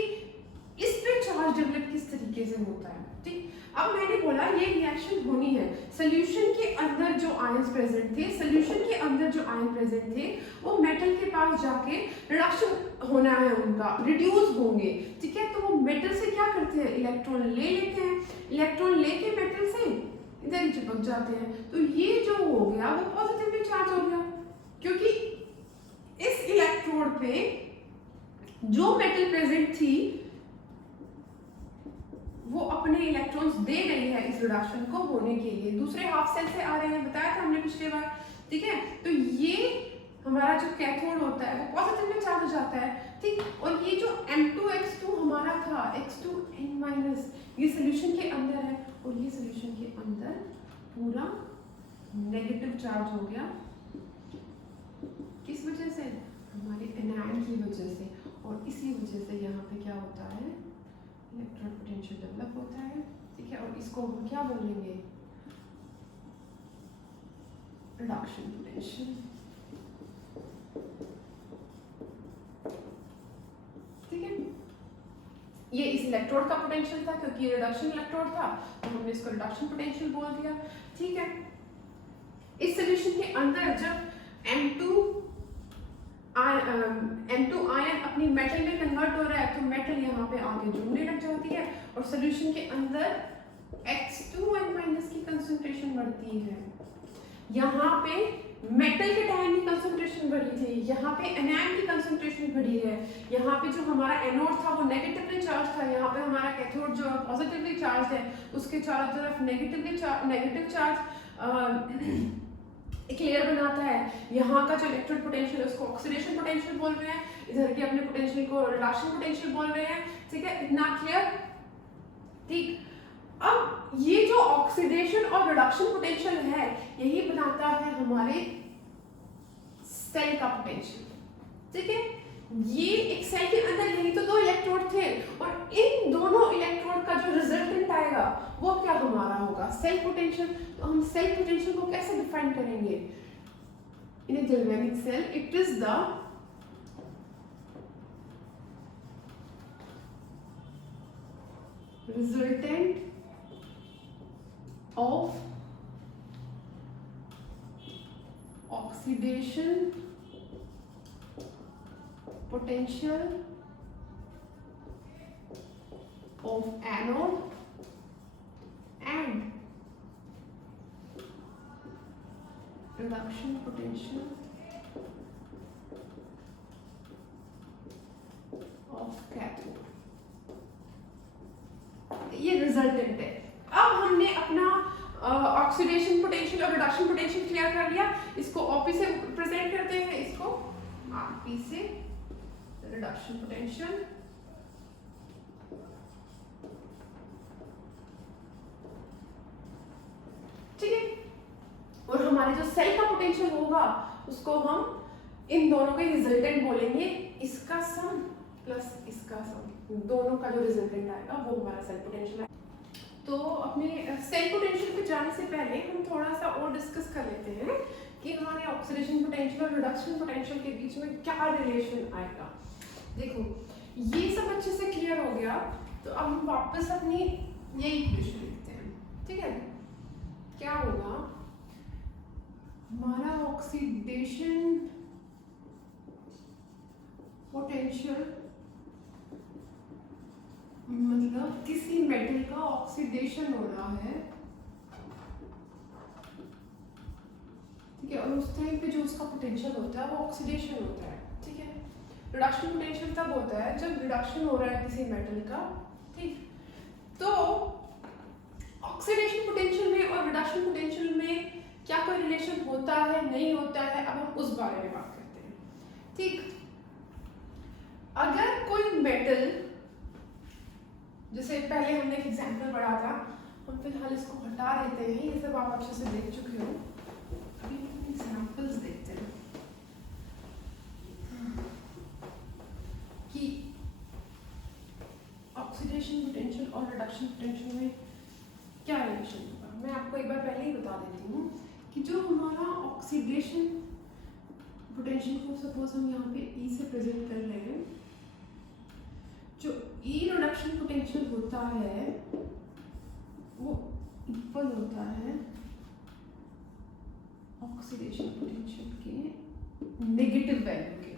इस पे चार्ज डेवलप किस तरीके से होता है, ठीक। अब मैंने बोला ये रिएक्शन होनी है, सॉल्यूशन के अंदर जो आयंस प्रेजेंट थे, सॉल्यूशन के अंदर जो आयन प्रेजेंट थे वो मेटल के पास जाके रिडक्शन होना है, उनका रिड्यूस होंगे, ठीक है। तो वो मेटल से क्या करते हैं, इलेक्ट्रॉन ले लेते हैं, इलेक्ट्रॉन लेके मेटल से इधर ही चिपक जाते हैं। तो ये जो हो गया वो पॉजिटिवली चार्ज हो गया, क्योंकि इस इलेक्ट्रोड पे जो मेटल प्रेजेंट थी वो अपने इलेक्ट्रॉन्स दे रही है इस रिडक्शन को होने के लिए, दूसरे हाफ सेल से आ रहे हैं, बताया था हमने पिछली बार, ठीक है। तो ये हमारा जो कैथोड होता है वो पॉजिटिव में चार्ज हो जाता है, ठीक। और ये जो M2X2 हमारा था, X2N-, ये सोल्यूशन के अंदर है और ये सोल्यूशन के अंदर पूरा नेगेटिव चार्ज हो गया, किस वजह से, हमारे एनायन की वजह से। और इसी वजह से यहाँ पे क्या होता है, इलेक्ट्रॉन पोटेंशियल डेवलप होता है, ठीक है। और इसको हम क्या बोलेंगे, रिडक्शन पोटेंशियल, ठीक है। ये इस इलेक्ट्रोड का पोटेंशियल था, क्योंकि ये रिडक्शन इलेक्ट्रोड था तो हमने इसको रिडक्शन पोटेंशियल बोल दिया, ठीक है। इस सोल्यूशन के अंदर जब M2 आयन अपनी मेटल में कन्वर्ट हो रहा है तो मेटल यहाँ पे आगे जुड़ने लग जाती है और सोल्यूशन के अंदर X2N- की कंसंट्रेशन बढ़ती है। यहाँ पे मेटल के टाइम की कंसंट्रेशन बढ़ी थी, यहाँ पे एनायन की कंसंट्रेशन बढ़ी है। यहाँ पे जो हमारा एनोड था वो नेगेटिवली चार्ज था, यहाँ पे हमारा कैथोड जो पॉजिटिवली चार्ज है उसके चारों तरफ नेगेटिव चार्ज क्लियर बनाता है। यहाँ का जो इलेक्ट्रॉन पोटेंशियल है उसको ऑक्सीडेशन पोटेंशियल बोल रहे हैं, इधर के अपने पोटेंशियल को रिडक्शन पोटेंशियल बोल रहे हैं, ठीक है। इतना क्लियर, ठीक। अब ये जो ऑक्सीडेशन और रिडक्शन पोटेंशियल है यही बनाता है हमारे सेल का पोटेंशियल, ठीक है। ये एक सेल के अंदर यही तो दो इलेक्ट्रोड थे और इन दोनों इलेक्ट्रोड का जो रिजल्टेंट आएगा वो क्या हमारा होगा, सेल पोटेंशियल। तो हम सेल पोटेंशियल को कैसे डिफाइन करेंगे, इन ए galvanic cell it is the resultant of oxidation potential of anode and reduction potential of cathode। ये रिजल्टेंट है। अब हमने अपना ऑक्सीडेशन पोटेंशियल और रिडक्शन पोटेंशियल क्लियर कर लिया, इसको ओपी से प्रेजेंट करते हैं, इसको आरपी से रिडक्शन पोटेंशियल, ठीक है। और हमारे जो सेल का पोटेंशियल होगा उसको हम इन दोनों के रिजल्टेंट बोलेंगे, इसका सम प्लस इसका सम, दोनों का जो रिजल्टेंट आएगा वो हमारा सेल पोटेंशियल है। तो अपने सेल पोटेंशियल पे जाने से पहले हम थोड़ा सा और डिस्कस कर लेते हैं कि हमारे ऑक्सीडेशन पोटेंशियल और रिडक्शन पोटेंशियल के बीच में क्या रिलेशन आएगा। देखो ये सब अच्छे से क्लियर हो गया, तो अब हम वापस अपनी ये इक्वेशन लिखते हैं, ठीक है। क्या होगा, हमारा ऑक्सीडेशन पोटेंशियल मतलब किसी मेटल का ऑक्सीडेशन हो रहा है, ठीक है। और उस टाइम पे जो उसका पोटेंशियल होता है वो ऑक्सीडेशन होता है, ठीक है। रिडक्शन पोटेंशियल तब होता है जब रिडक्शन हो रहा है किसी मेटल का, ठीक। तो ऑक्सीडेशन पोटेंशियल में और रिडक्शन पोटेंशियल में क्या कोई रिलेशन होता है नहीं होता है, अब हम उस बारे में बात करते हैं, ठीक। अगर कोई मेटल, जैसे पहले हमने एक एग्जांपल पढ़ा था, हम फिलहाल इसको हटा देते हैं, ये सब आप अच्छे से देख चुके हो, अभी हम एग्जांपल्स देखते हैं कि ऑक्सीडेशन पोटेंशियल और रिडक्शन पोटेंशियल में क्या रिलेशन होगा। मैं आपको एक बार पहले ही बता देती हूँ कि जो हमारा ऑक्सीडेशन पोटेंशियल को सपोज हम यहाँ पे ई से प्रेजेंट कर रहे हैं, जो ई रिडक्शन पोटेंशियल होता है वो इक्वल होता है ऑक्सीडेशन पोटेंशियल के नेगेटिव वैल्यू के।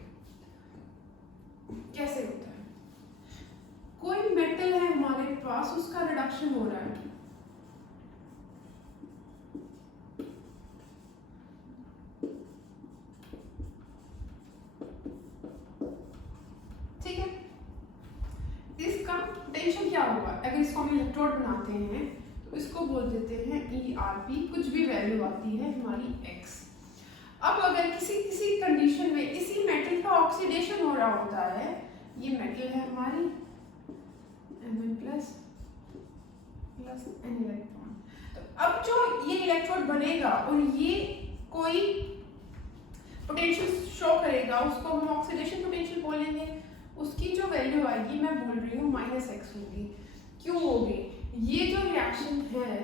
कैसे होता है, कोई मेटल है हमारे पास, उसका रिडक्शन हो रहा है, ठीक है। इसका पोटेंशियल क्या होगा, अगर इसको हम इलेक्ट्रोड बनाते हैं तो इसको बोल देते हैं ERP, कुछ भी वैल्यू आती है हमारी X। अब अगर किसी कंडीशन में इसी मेटल का ऑक्सीडेशन हो रहा होता है, ये मेटल है हमारी Mn प्लस N इलेक्ट्रॉन, तो अब जो ये इलेक्ट्रोड बनेगा और ये कोई पोटेंशियल शो करेगा, उसको हम ऑक्सीडेशन पोटेंशियल बोलेंगे। उसकी जो वैल्यू आएगी, मैं बोल रही हूँ -x होगी। क्यों होगी? ये जो रिएक्शन है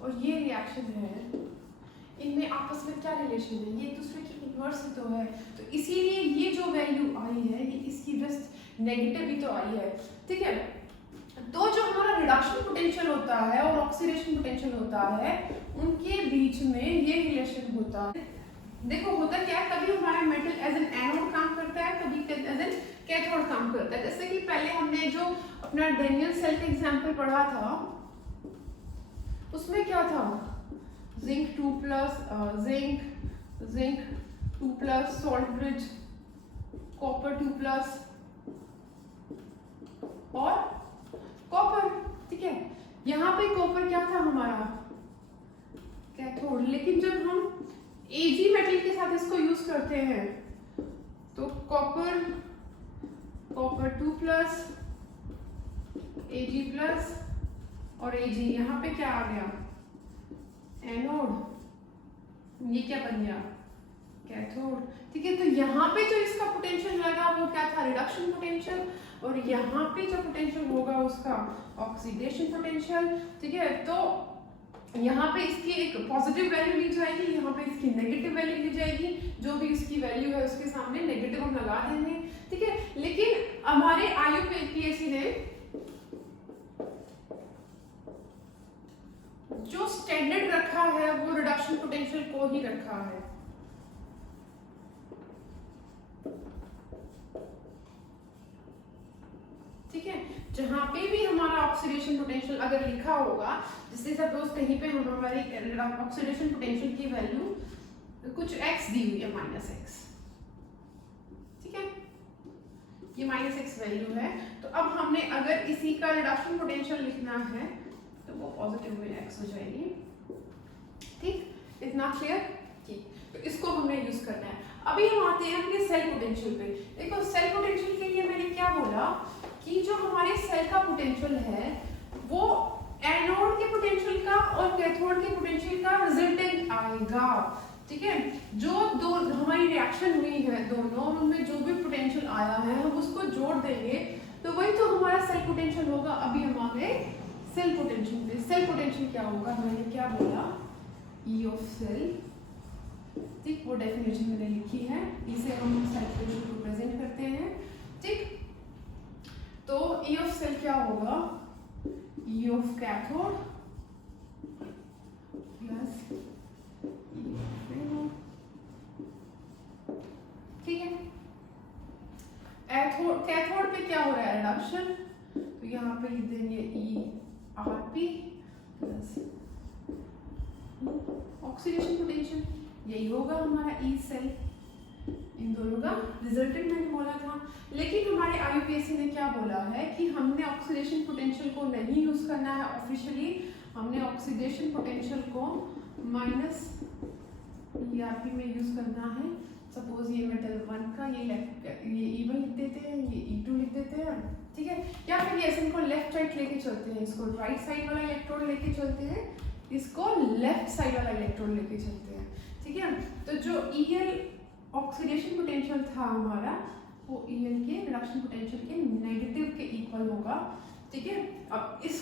और ये रिएक्शन है, इनमें आपस में क्या रिलेशन है? ये दूसरे की इन्वर्स ही तो है, तो इसीलिए ये जो वैल्यू आई है ये इसकी जस्ट नेगेटिव ही तो आई है, ठीक है। तो जो हमारा रिडक्शन पोटेंशियल होता है और ऑक्सीडेशन पोटेंशियल होता है, उनके बीच में ये रिलेशन होता है। देखो होता क्या है, कभी हमारा मेटल एज एन एनोड काम करता है, कभी एज एन कैथोड काम करता है। जैसे कि पहले हमने जो अपना डैनियल सेल का एग्जांपल पढ़ा था, उसमें क्या था? Zinc 2 plus salt bridge, copper 2+ और कॉपर, ठीक है। यहाँ पे कॉपर क्या था हमारा? कैथोड। लेकिन जब हम Ag मेटल के साथ इसको यूज करते हैं तो कॉपर 2+ Ag+ और Ag, यहाँ पे क्या आ गया? एनोड। ये क्या बन गया? कैथोड, ठीक है। तो यहाँ पे जो इसका पोटेंशियल लगा वो क्या था? रिडक्शन पोटेंशियल, और यहाँ पे जो पोटेंशियल होगा उसका ऑक्सीडेशन पोटेंशियल, ठीक है। तो यहाँ पे इसकी एक पॉजिटिव वैल्यू ली जाएगी, यहाँ पे इसकी नेगेटिव वैल्यू ली जाएगी। जो भी इसकी वैल्यू है उसके सामने नेगेटिव हम लगा देंगे, ठीक है। लेकिन हमारे IUPAC ने जो स्टैंडर्ड रखा है वो रिडक्शन पोटेंशियल को ही रखा है, ठीक है। जहां पे भी हमारा ऑक्सीडेशन पोटेंशियल अगर लिखा होगा, जैसे सपोज कहीं पे हमारी ऑक्सीडेशन पोटेंशियल की वैल्यू कुछ x दी हुई है, -x, ठीक है, ये -x वैल्यू है। तो अब हमने अगर इसी का रिडक्शन पोटेंशियल लिखना है तो वो पॉजिटिव में x हो जाएगी, ठीक। इतना क्लियर? ठीक। तो इसको हमने यूज करना है। अभी हम आते हैं अपने सेल पोटेंशियल पे। देखो सेल पोटेंशियल के लिए मैंने क्या बोला कि जो हमारे सेल का पोटेंशियल है वो एनोड के पोटेंशियल का और कैथोड के पोटेंशियल का रिजल्टेंट आएगा, ठीक है। जो दो हमारी रिएक्शन हुई है दोनों, उनमें जो भी पोटेंशियल आया है हम उसको जोड़ देंगे तो वही तो हमारा सेल पोटेंशियल होगा। अभी हम आ गए सेल पोटेंशियल पे। सेल पोटेंशियल क्या होगा? मैंने क्या बोला? E ऑफ सेल, ठीक, वो डेफिनेशन मैंने लिखी है, इसे हम सेल पोटेंशियल को प्रेजेंट करते हैं, ठीक। तो E ऑफ सेल क्या होगा? E of cathode plus E of anode, ठीक है। कैथोड पे क्या हो रहा है? रिडक्शन, तो यहाँ पे लिख देंगे ERP प्लस ऑक्सीडेशन पोटेंशियल, यही होगा हमारा E सेल। इन दोनों का रिजल्टेंट मैंने बोला था। लेकिन हमारे IUPAC ने क्या बोला है कि हमने ऑक्सीडेशन पोटेंशियल को नहीं यूज करना है ऑफिशियली, हमने ऑक्सीडेशन पोटेंशियल को -ERP में यूज करना है। सपोज ये मेटल 1 का ये E1 लिख देते हैं, ये E2 लिख देते हैं, ठीक है। या फिर ये इनको लेफ्ट राइट लेके चलते हैं, इसको राइट साइड वाला इलेक्ट्रोड लेके चलते हैं, इसको लेफ्ट साइड वाला इलेक्ट्रोड लेके चलते हैं, ठीक है। तो जो EL ऑक्सीडेशन पोटेंशियल था हमारा, वो EL के रिडक्शन पोटेंशियल के नेगेटिव के इक्वल होगा, ठीक है। अब इस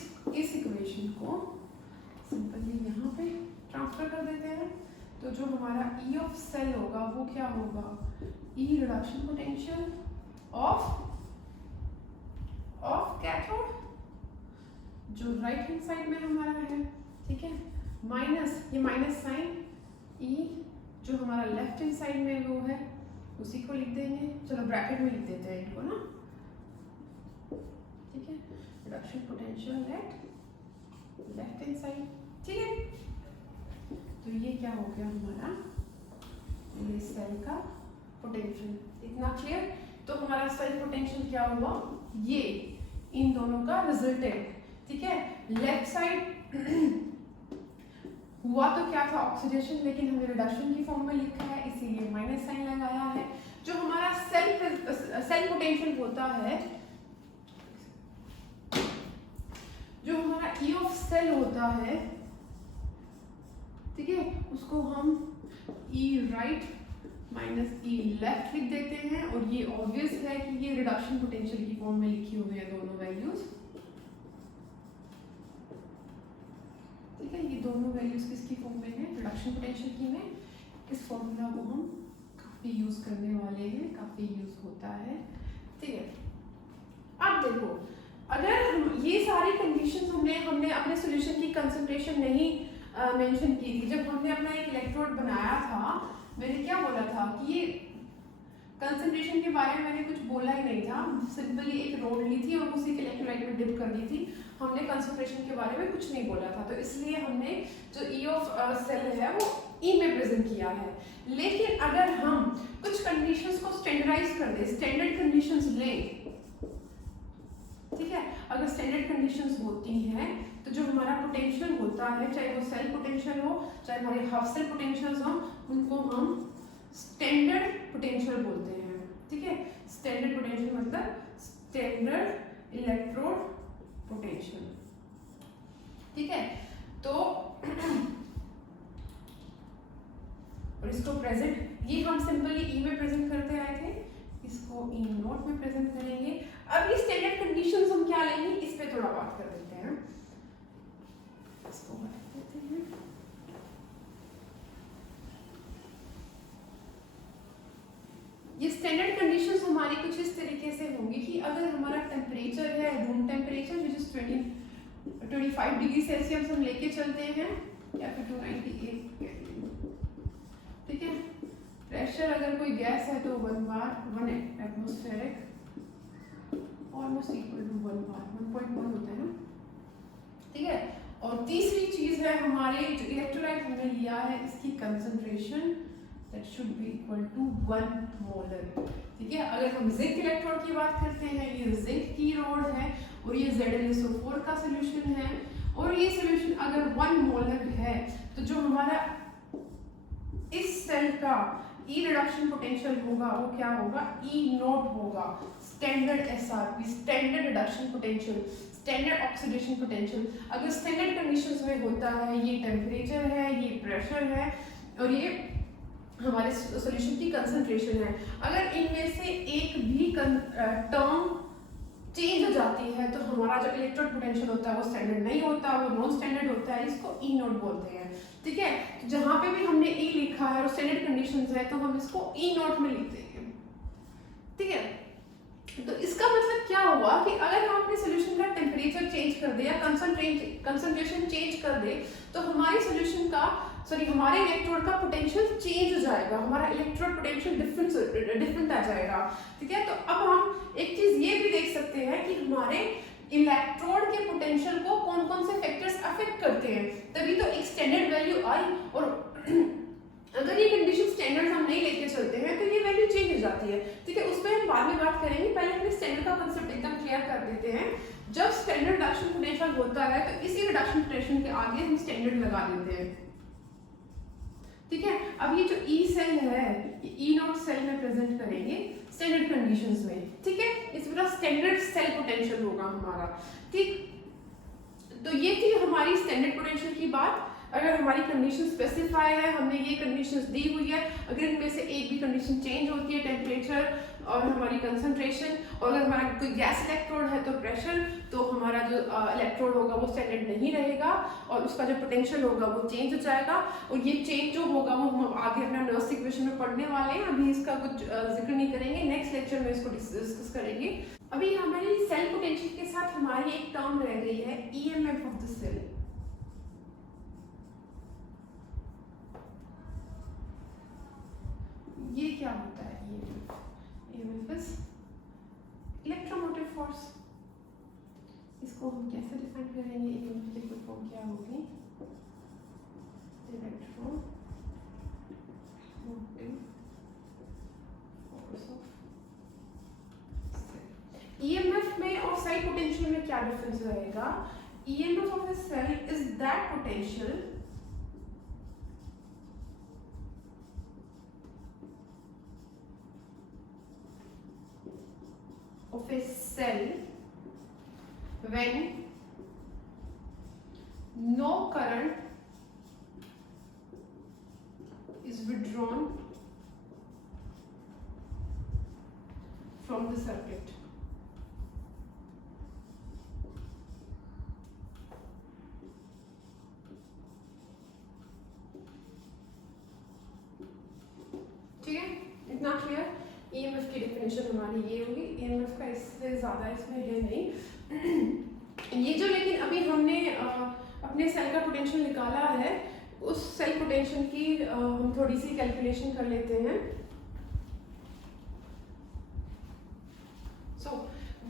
इक्वेशन को सिंपली यहाँ पे ट्रांसफर कर देते हैं, तो जो हमारा E ऑफ सेल होगा वो क्या होगा? E reduction potential of cathode, जो राइट हैंड साइड में हमारा है, ठीक है, माइनस ये माइनस साइन E जो हमारा लेफ्ट हैंड साइड में वो है उसी को लिख देंगे, चलो ब्रैकेट में लिख देते हैं इनको ना, ठीक है। Reduction potential at left hand side, ठीक है। तो ये क्या हो गया हमारा? ये सेल का पोटेंशियल। इतना क्लियर? तो हमारा सेल पोटेंशियल क्या हुआ? ये इन दोनों का रिजल्टेंट, ठीक है। लेफ्ट साइड हुआ तो क्या था ऑक्सीडेशन, लेकिन हमने रिडक्शन की फॉर्म में लिखा है इसीलिए माइनस साइन लगाया है। जो हमारा सेल पोटेंशियल होता है, जो हमारा ई ऑफ सेल होता है, ठीक है, उसको हम ई राइट माइनस ई लेफ्ट लिख देते हैं। और ये ऑब्वियस है कि ये रिडक्शन पोटेंशियल की फॉर्म में लिखी हुई है दोनों वैल्यूज, ठीक है। ये दोनों वैल्यूज किसकी फॉर्म में है, रिडक्शन पोटेंशियल की में। इस फॉर्मूला को हम काफी यूज करने वाले हैं, काफी यूज होता है, ठीक है। अब देखो, अगर हम ये सारी कंडीशंस हमने अपने सॉल्यूशन की कंसंट्रेशन नहीं मेंशन की थी। जब हमने अपना एक इलेक्ट्रोड बनाया था, मैंने क्या बोला था कि ये कंसंट्रेशन के बारे में मैंने कुछ बोला ही नहीं था, सिंपली एक रोड ली थी और उसी के इलेक्ट्रोलाइट में डिप कर दी थी। हमने कंसंट्रेशन के बारे में कुछ नहीं बोला था, तो इसलिए हमने जो ई ऑफ सेल है वो ई में प्रेजेंट किया है। लेकिन अगर हम कुछ कंडीशंस को स्टैंडर्डाइज कर दें, स्टैंडर्ड कंडीशंस लें, ठीक है, अगर स्टैंडर्ड कंडीशंस होती हैं तो जो हमारा पोटेंशियल होता है, चाहे वो सेल पोटेंशियल हो चाहे हमारे हाफ सेल पोटेंशियल्स हो, उनको हम स्टैंडर्ड पोटेंशियल बोलते हैं, ठीक है। स्टैंडर्ड पोटेंशियल मतलब स्टैंडर्ड इलेक्ट्रोड पोटेंशियल, ठीक है। तो और इसको प्रेजेंट, ये हम सिंपली ई में प्रेजेंट करते आए थे, इसको ई नोट में प्रेजेंट करेंगे। अब ये स्टैंडर्ड कंडीशंस हम क्या लेंगे, इस पे थोड़ा बात कर देते हैं। इसको हटा देते हैं। ये स्टैंडर्ड कंडीशंस हमारी कुछ इस तरीके से होंगी कि अगर हमारा टेम्परेचर है room temperature which is 25 degree Celsius हम लेके चलते हैं, या फिर 298 केल्विन, ठीक है। प्रेशर अगर कोई गैस है तो 1 बार 1 एटमॉस्फेरिक ऑलमोस्ट इक्वल टू 1 बार 1.1 होता है ना, ठीक है। और तीसरी चीज है हमारे जो इलेक्ट्रोलाइट हमने लिया है, इसकी concentration that should be equal to 1 molar, ठीक है। अगर हम जिंक इलेक्ट्रोड की बात करते हैं, ये जिंक की रोड है और ये ZnSO4 का सोल्यूशन है, और ये सोल्यूशन अगर 1 मोलर है तो जो हमारा इस सेल का ई रिडक्शन पोटेंशियल होगा वो क्या होगा, ई नोट होगा, standard SRP, standard reduction potential, standard oxidation potential. अगर स्टैंडर्ड कंडीशंस में होता है, ये टेम्परेचर है, ये प्रेशर है और ये हमारे सॉल्यूशन की कंसंट्रेशन है। अगर इनमें से एक भी टर्म चेंज हो जाती है तो हमारा जो इलेक्ट्रोड पोटेंशियल होता है वो स्टैंडर्ड नहीं होता, वो नॉन स्टैंडर्ड होता है, इसको ई नोट बोलते हैं, ठीक है। तो जहां पे भी हमने ई लिखा है और स्टैंडर्ड कंडीशंस है तो हम इसको ई नोट में लिख देंगे, ठीक है। तो इसका मतलब क्या हुआ कि अगर हम अपने सॉल्यूशन का टेम्परेचर चेंज कर दे या कंसंट्रेशन चेंज कर दे तो हमारी सॉल्यूशन का हमारे इलेक्ट्रोड का पोटेंशियल चेंज हो जाएगा, हमारा इलेक्ट्रोड पोटेंशियल डिफरेंट आ जाएगा, ठीक है। तो अब हम एक चीज ये भी देख सकते हैं कि हमारे इलेक्ट्रोड के पोटेंशियल को कौन कौन से फैक्टर्स अफेक्ट करते हैं, तभी तो एक स्टैंडर्ड वैल्यू आई। और अगर ये कंडीशन स्टैंडर्ड हम नहीं लेके चलते हैं तो ये वैल्यू चेंज हो जाती है, ठीक है। उस पर हम बाद में बात करेंगे, पहले अपने स्टैंडर्ड का कांसेप्ट एकदम क्लियर कर देते हैं। जब स्टैंडर्ड रिडक्शन पोटेंशियल होता है तो इसी रिडक्शन पोटेंशियल के आगे हम स्टैंडर्ड लगा देते हैं, ठीक है। अब ये जो ई सेल है ये ई नॉट सेल में प्रेजेंट करेंगे स्टैंडर्ड कंडीशंस में, ठीक है। इस पूरा स्टैंडर्ड सेल पोटेंशियल होगा हमारा, ठीक। तो ये थी हमारी स्टैंडर्ड पोटेंशियल की बात। अगर हमारी कंडीशन स्पेसिफाई है, हमने ये कंडीशंस दी हुई है, अगर इनमें से एक भी कंडीशन चेंज होती है, टेम्परेचर और हमारी कंसंट्रेशन, और अगर हमारा कोई गैस इलेक्ट्रोड है तो प्रेशर, तो हमारा जो इलेक्ट्रोड होगा वो स्टैंडर्ड नहीं रहेगा और उसका जो पोटेंशियल होगा वो चेंज हो जाएगा। और ये चेंज जो होगा वो हम आगे अपना नर्स इक्वेशन में पढ़ने वाले हैं, अभी इसका कुछ जिक्र नहीं करेंगे, नेक्स्ट लेक्चर में इसको डिस्कस करेंगे। अभी हमारी सेल पोटेंशियल के साथ हमारी एक टर्म रह गई है EMF ऑफ द सेल। ये क्या होता है EMF इज इलेक्ट्रोमोटिव फोर्स। इसको हम कैसे डिफाइन करेंगे, EMF की फुल फॉर्म क्या होगी, electromotive force of cell. EMF में और साइड पोटेंशियल क्या डिफरेंस रहेगा, EMF ऑफ a cell is that potential of a cell when no current is withdrawn from the circuit. ठीक है, इतना क्लियर। EMF की डेफिनेशन हमारी ये होगी, EMF का इससे ज़्यादा इसमें है नहीं। ये जो लेकिन अभी हमने अपने सेल का पोटेंशियल निकाला है, उस सेल पोटेंशियल की हम थोड़ी सी कैलकुलेशन कर लेते हैं।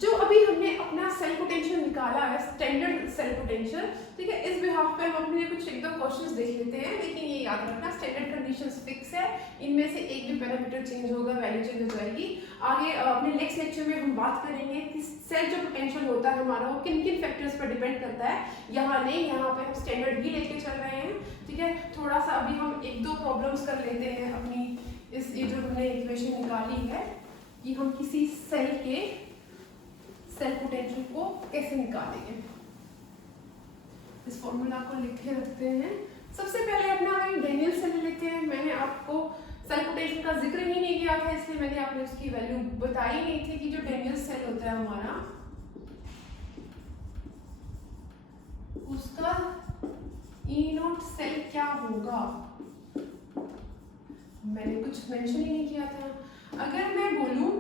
जो अभी हमने अपना सेल पोटेंशियल निकाला है, स्टैंडर्ड सेल पोटेंशियल, ठीक है, इस बिहाफ पे हम अपने कुछ एक दो क्वेश्चंस देख लेते हैं। लेकिन ये याद रखना स्टैंडर्ड कंडीशंस फिक्स है, इनमें से एक भी पैरामीटर चेंज होगा, वैल्यू चेंज हो जाएगी। आगे अपने नेक्स्ट लेक्चर में हम बात करेंगे कि सेल जो पोटेंशियल होता है हमारा वो किन किन फैक्टर्स पर डिपेंड करता है। यहाँ नहीं, यहाँ पे हम स्टैंडर्ड ही लेके चल रहे हैं, ठीक है। थोड़ा सा अभी हम एक दो प्रॉब्लम्स कर लेते हैं अपनी इस ये जो हमने इक्वेशन निकाली है कि हम किसी सेल के सेल पोटेंशियल को कैसे निकालेंगे। इस फॉर्मूला को लिखे रखते हैं। सबसे पहले अपना डेनियल सेल लेते हैं। मैंने आपको सेल पोटेंशियल का जिक्र ही नहीं किया था, इसलिए मैंने आपको उसकी वैल्यू बताई नहीं थी कि जो डेनियल सेल होता है हमारा, उसका E0 सेल क्या होगा, मैंने कुछ मेंशन ही नहीं किया था। अगर मैं बोलूं,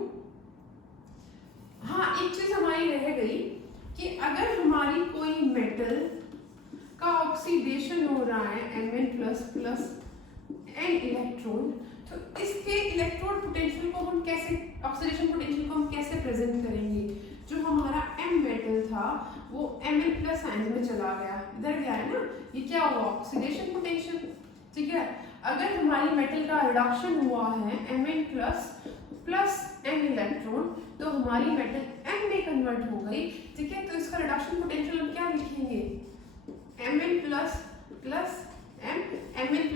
हाँ एक चीज हमारी रह गई कि अगर हमारी कोई मेटल का ऑक्सीडेशन हो रहा है Mn++ n इलेक्ट्रॉन, तो इसके इलेक्ट्रॉन पोटेंशियल को हम कैसे, ऑक्सीडेशन पोटेंशियल को हम कैसे प्रेजेंट करेंगे। जो हमारा M मेटल था वो Mn+ साइन में चला गया, इधर गया है ना, ये क्या हुआ, ऑक्सीडेशन पोटेंशियल, ठीक है। अगर हमारी मेटल का रिडक्शन हुआ है Mn+ n इलेक्ट्रॉन, तो हमारी मेटल M में कन्वर्ट हो गई, ठीक है। तो इसका रिडक्शन पोटेंशियल हम क्या लिखेंगे, Mn++ M, Mn+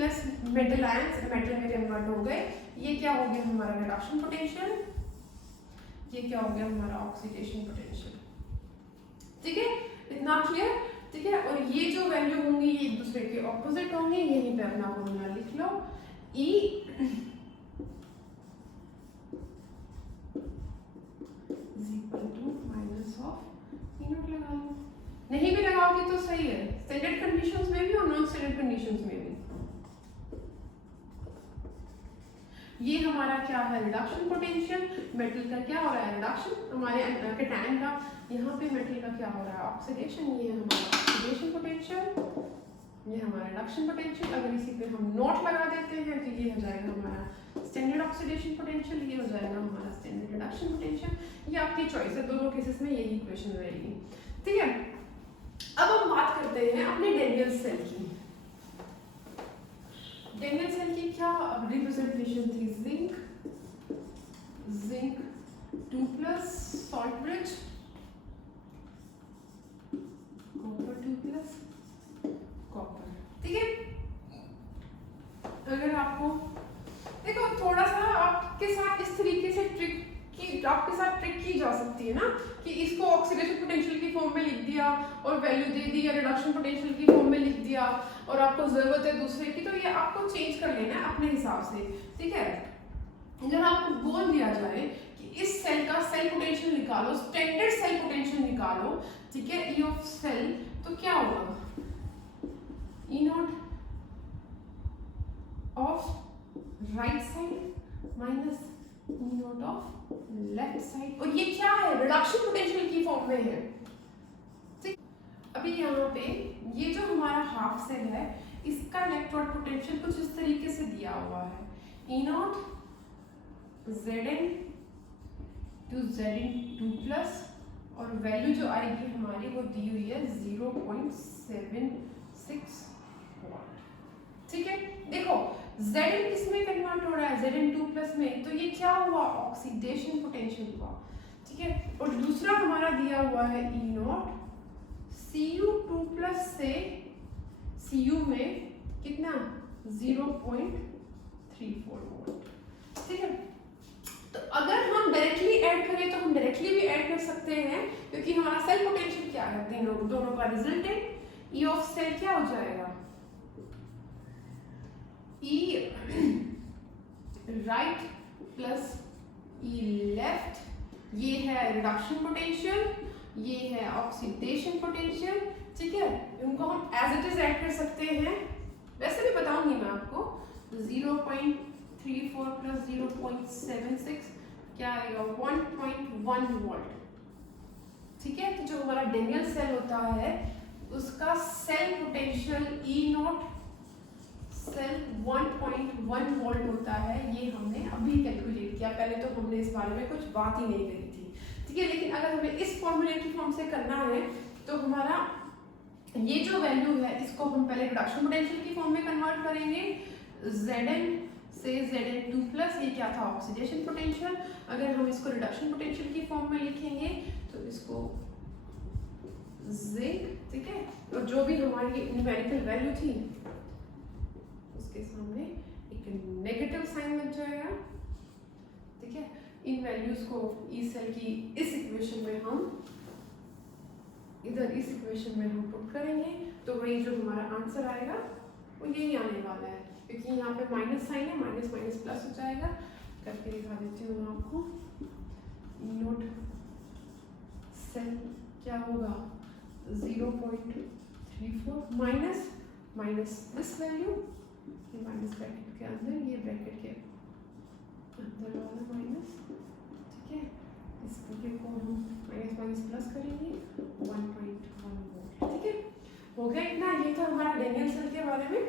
metal ions metal में कन्वर्ट हो गए। ये क्या हो गया हमारा रिडक्शन पोटेंशियल, ये क्या हो गया हमारा ऑक्सीडेशन पोटेंशियल, ठीक है। इतना क्लियर, ठीक है। और ये जो वैल्यू होंगी ये एक दूसरे के ऑपोजिट होंगे, यहीं पे अपना फॉर्मूला लिख लो, E E0 लगा लो। नहीं भी लगाओगे तो सही है, स्टैंडर्ड कंडीशंस में भी और नॉन स्टैंडर्ड कंडीशंस में भी। ये हमारा क्या है, रिडक्शन पोटेंशियल। मेटल का क्या हो रहा है, रिडक्शन, हमारे कैटायन का। यहाँ पे मेटल का क्या हो रहा है, ऑक्सीडेशन। ये हमारा ऑक्सीडेशन पोटेंशियल, ये हमारा रिडक्शन पोटेंशियल। अगर इसी पे हम नोट लगा देते हैं तो ये हो जाएगा हमारा स्टैंडर्ड ऑक्सीडेशन पोटेंशियल, ये हो जाएगा हमारा स्टैंडर्ड रिडक्शन पोटेंशियल। ये आपकी चॉइस है, दोनों केसेस में यही इक्वेशन रहेगी, ठीक है। अब हम बात करते हैं अपने डेनियल सेल की। डेनियल सेल की क्या रिप्रेजेंटेशन थी, zinc 2+ salt bridge, copper 2+ copper, ठीक है। अगर आपको देखो थोड़ा सा आपके साथ इस तरीके से ट्रिक की जा सकती है ना, कि इसको ऑक्सीडेशन पोटेंशियल की फॉर्म में लिख दिया और वैल्यू दे दी, या रिडक्शन पोटेंशियल की फॉर्म में लिख दिया, और आपको जरूरत है दूसरे की, तो ये आपको चेंज कर लेना है अपने हिसाब से, ठीक है। अगर आपको बोल दिया जाए कि इस सेल का सेल पोटेंशियल निकालो, स्टैंडर्ड सेल पोटेंशियल निकालो, ठीक है, E ऑफ सेल, तो क्या होगा, E0 of right side minus E0 of left side. और ये क्या है, रिडक्शन पोटेंशियल की फॉर्म में है, ठीक। अभी यहाँ पे ये जो हमारा हाफ सेल है, इसका इलेक्ट्रॉन पोटेंशियल कुछ इस तरीके से दिया हुआ है, E0 Zn to Zn2+, और वैल्यू जो आएगी हमारी वो दी हुई है 0.76 वाट, ठीक है। देखो Zn किस में कन्वर्ट हो रहा है, Zn2+ में, तो ये क्या हुआ, ऑक्सीडेशन पोटेंशियल हुआ, ठीक है। और दूसरा हमारा दिया हुआ है ई नॉट Cu2+ से Cu में कितना 0.34 वोल्ट, ठीक है। तो अगर हम डायरेक्टली ऐड करें तो हम डायरेक्टली भी ऐड कर सकते हैं, क्योंकि हमारा सेल पोटेंशियल क्या है, दोनों का रिजल्टेंट ई ऑफ सेल क्या हो जाएगा, ई राइट प्लस ई लेफ्ट। ये है रिडक्शन पोटेंशियल, ये है ऑक्सीडेशन पोटेंशियल, ठीक है। इनको हम एज इट इज ऐड कर सकते हैं, वैसे भी बताऊंगी मैं आपको। 0.34 प्लस 0.76 क्या आएगा 1.1 वोल्ट, ठीक है। तो जो हमारा डेनियल सेल होता है उसका cell potential E naught cell 1.1 volt होता है। ये हमने अभी कैलकुलेट किया, पहले तो हमने इस बारे में कुछ बात ही नहीं करी थी, ठीक है। लेकिन अगर हमें इस फॉर्मूले की फॉर्म से करना है तो हमारा ये जो वैल्यू है इसको हम पहले रिडक्शन पोटेंशियल की फॉर्म में कन्वर्ट करेंगे। Zn से Zn2+, ये क्या था ऑक्सीडेशन पोटेंशियल। अगर हम इसको रिडक्शन पोटेंशियल की फॉर्म में लिखेंगे तो इसको जिंक, ठीक है। और जो भी हमारी न्यूमेरिकल वैल्यू थी उसके सामने एक नेगेटिव साइन लग जाएगा, ठीक है। इन वैल्यूज को ई सेल की इस इक्वेशन में हम इधर इस इक्वेशन में हम पुट करेंगे, तो वही जो हमारा आंसर आएगा वो यही आने वाला है, क्योंकि यहाँ पे माइनस साइन है, माइनस माइनस प्लस हो जाएगा। करके दिखा देती हूँ मैं आपको। नोट सेल क्या होगा 0.34 माइनस माइनस दिस वैल्यू, ये माइनस ब्रैकेट के अंदर, ये ब्रैकेट के अंदर वाला माइनस, ठीक है। इसके को हम माइनस माइनस प्लस करेंगे 1.1 वोल्ट, ठीक है। हो गया इतना, ये था हमारा डेनियल सेल के बारे में।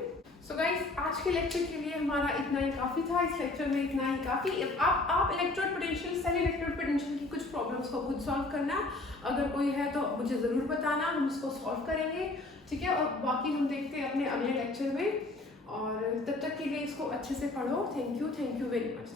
सो गाइस, आज के लेक्चर के लिए हमारा इतना ही काफ़ी था। इस लेक्चर में इतना ही काफ़ी। आप electrode potential, cell electrode potential की कुछ प्रॉब्लम्स को खुद सॉल्व करना, अगर कोई है तो मुझे ज़रूर बताना, हम उसको सॉल्व करेंगे, ठीक है। और बाकी हम देखते हैं अपने अगले लेक्चर में, और तब तक के लिए इसको अच्छे से पढ़ो। Thank you very much.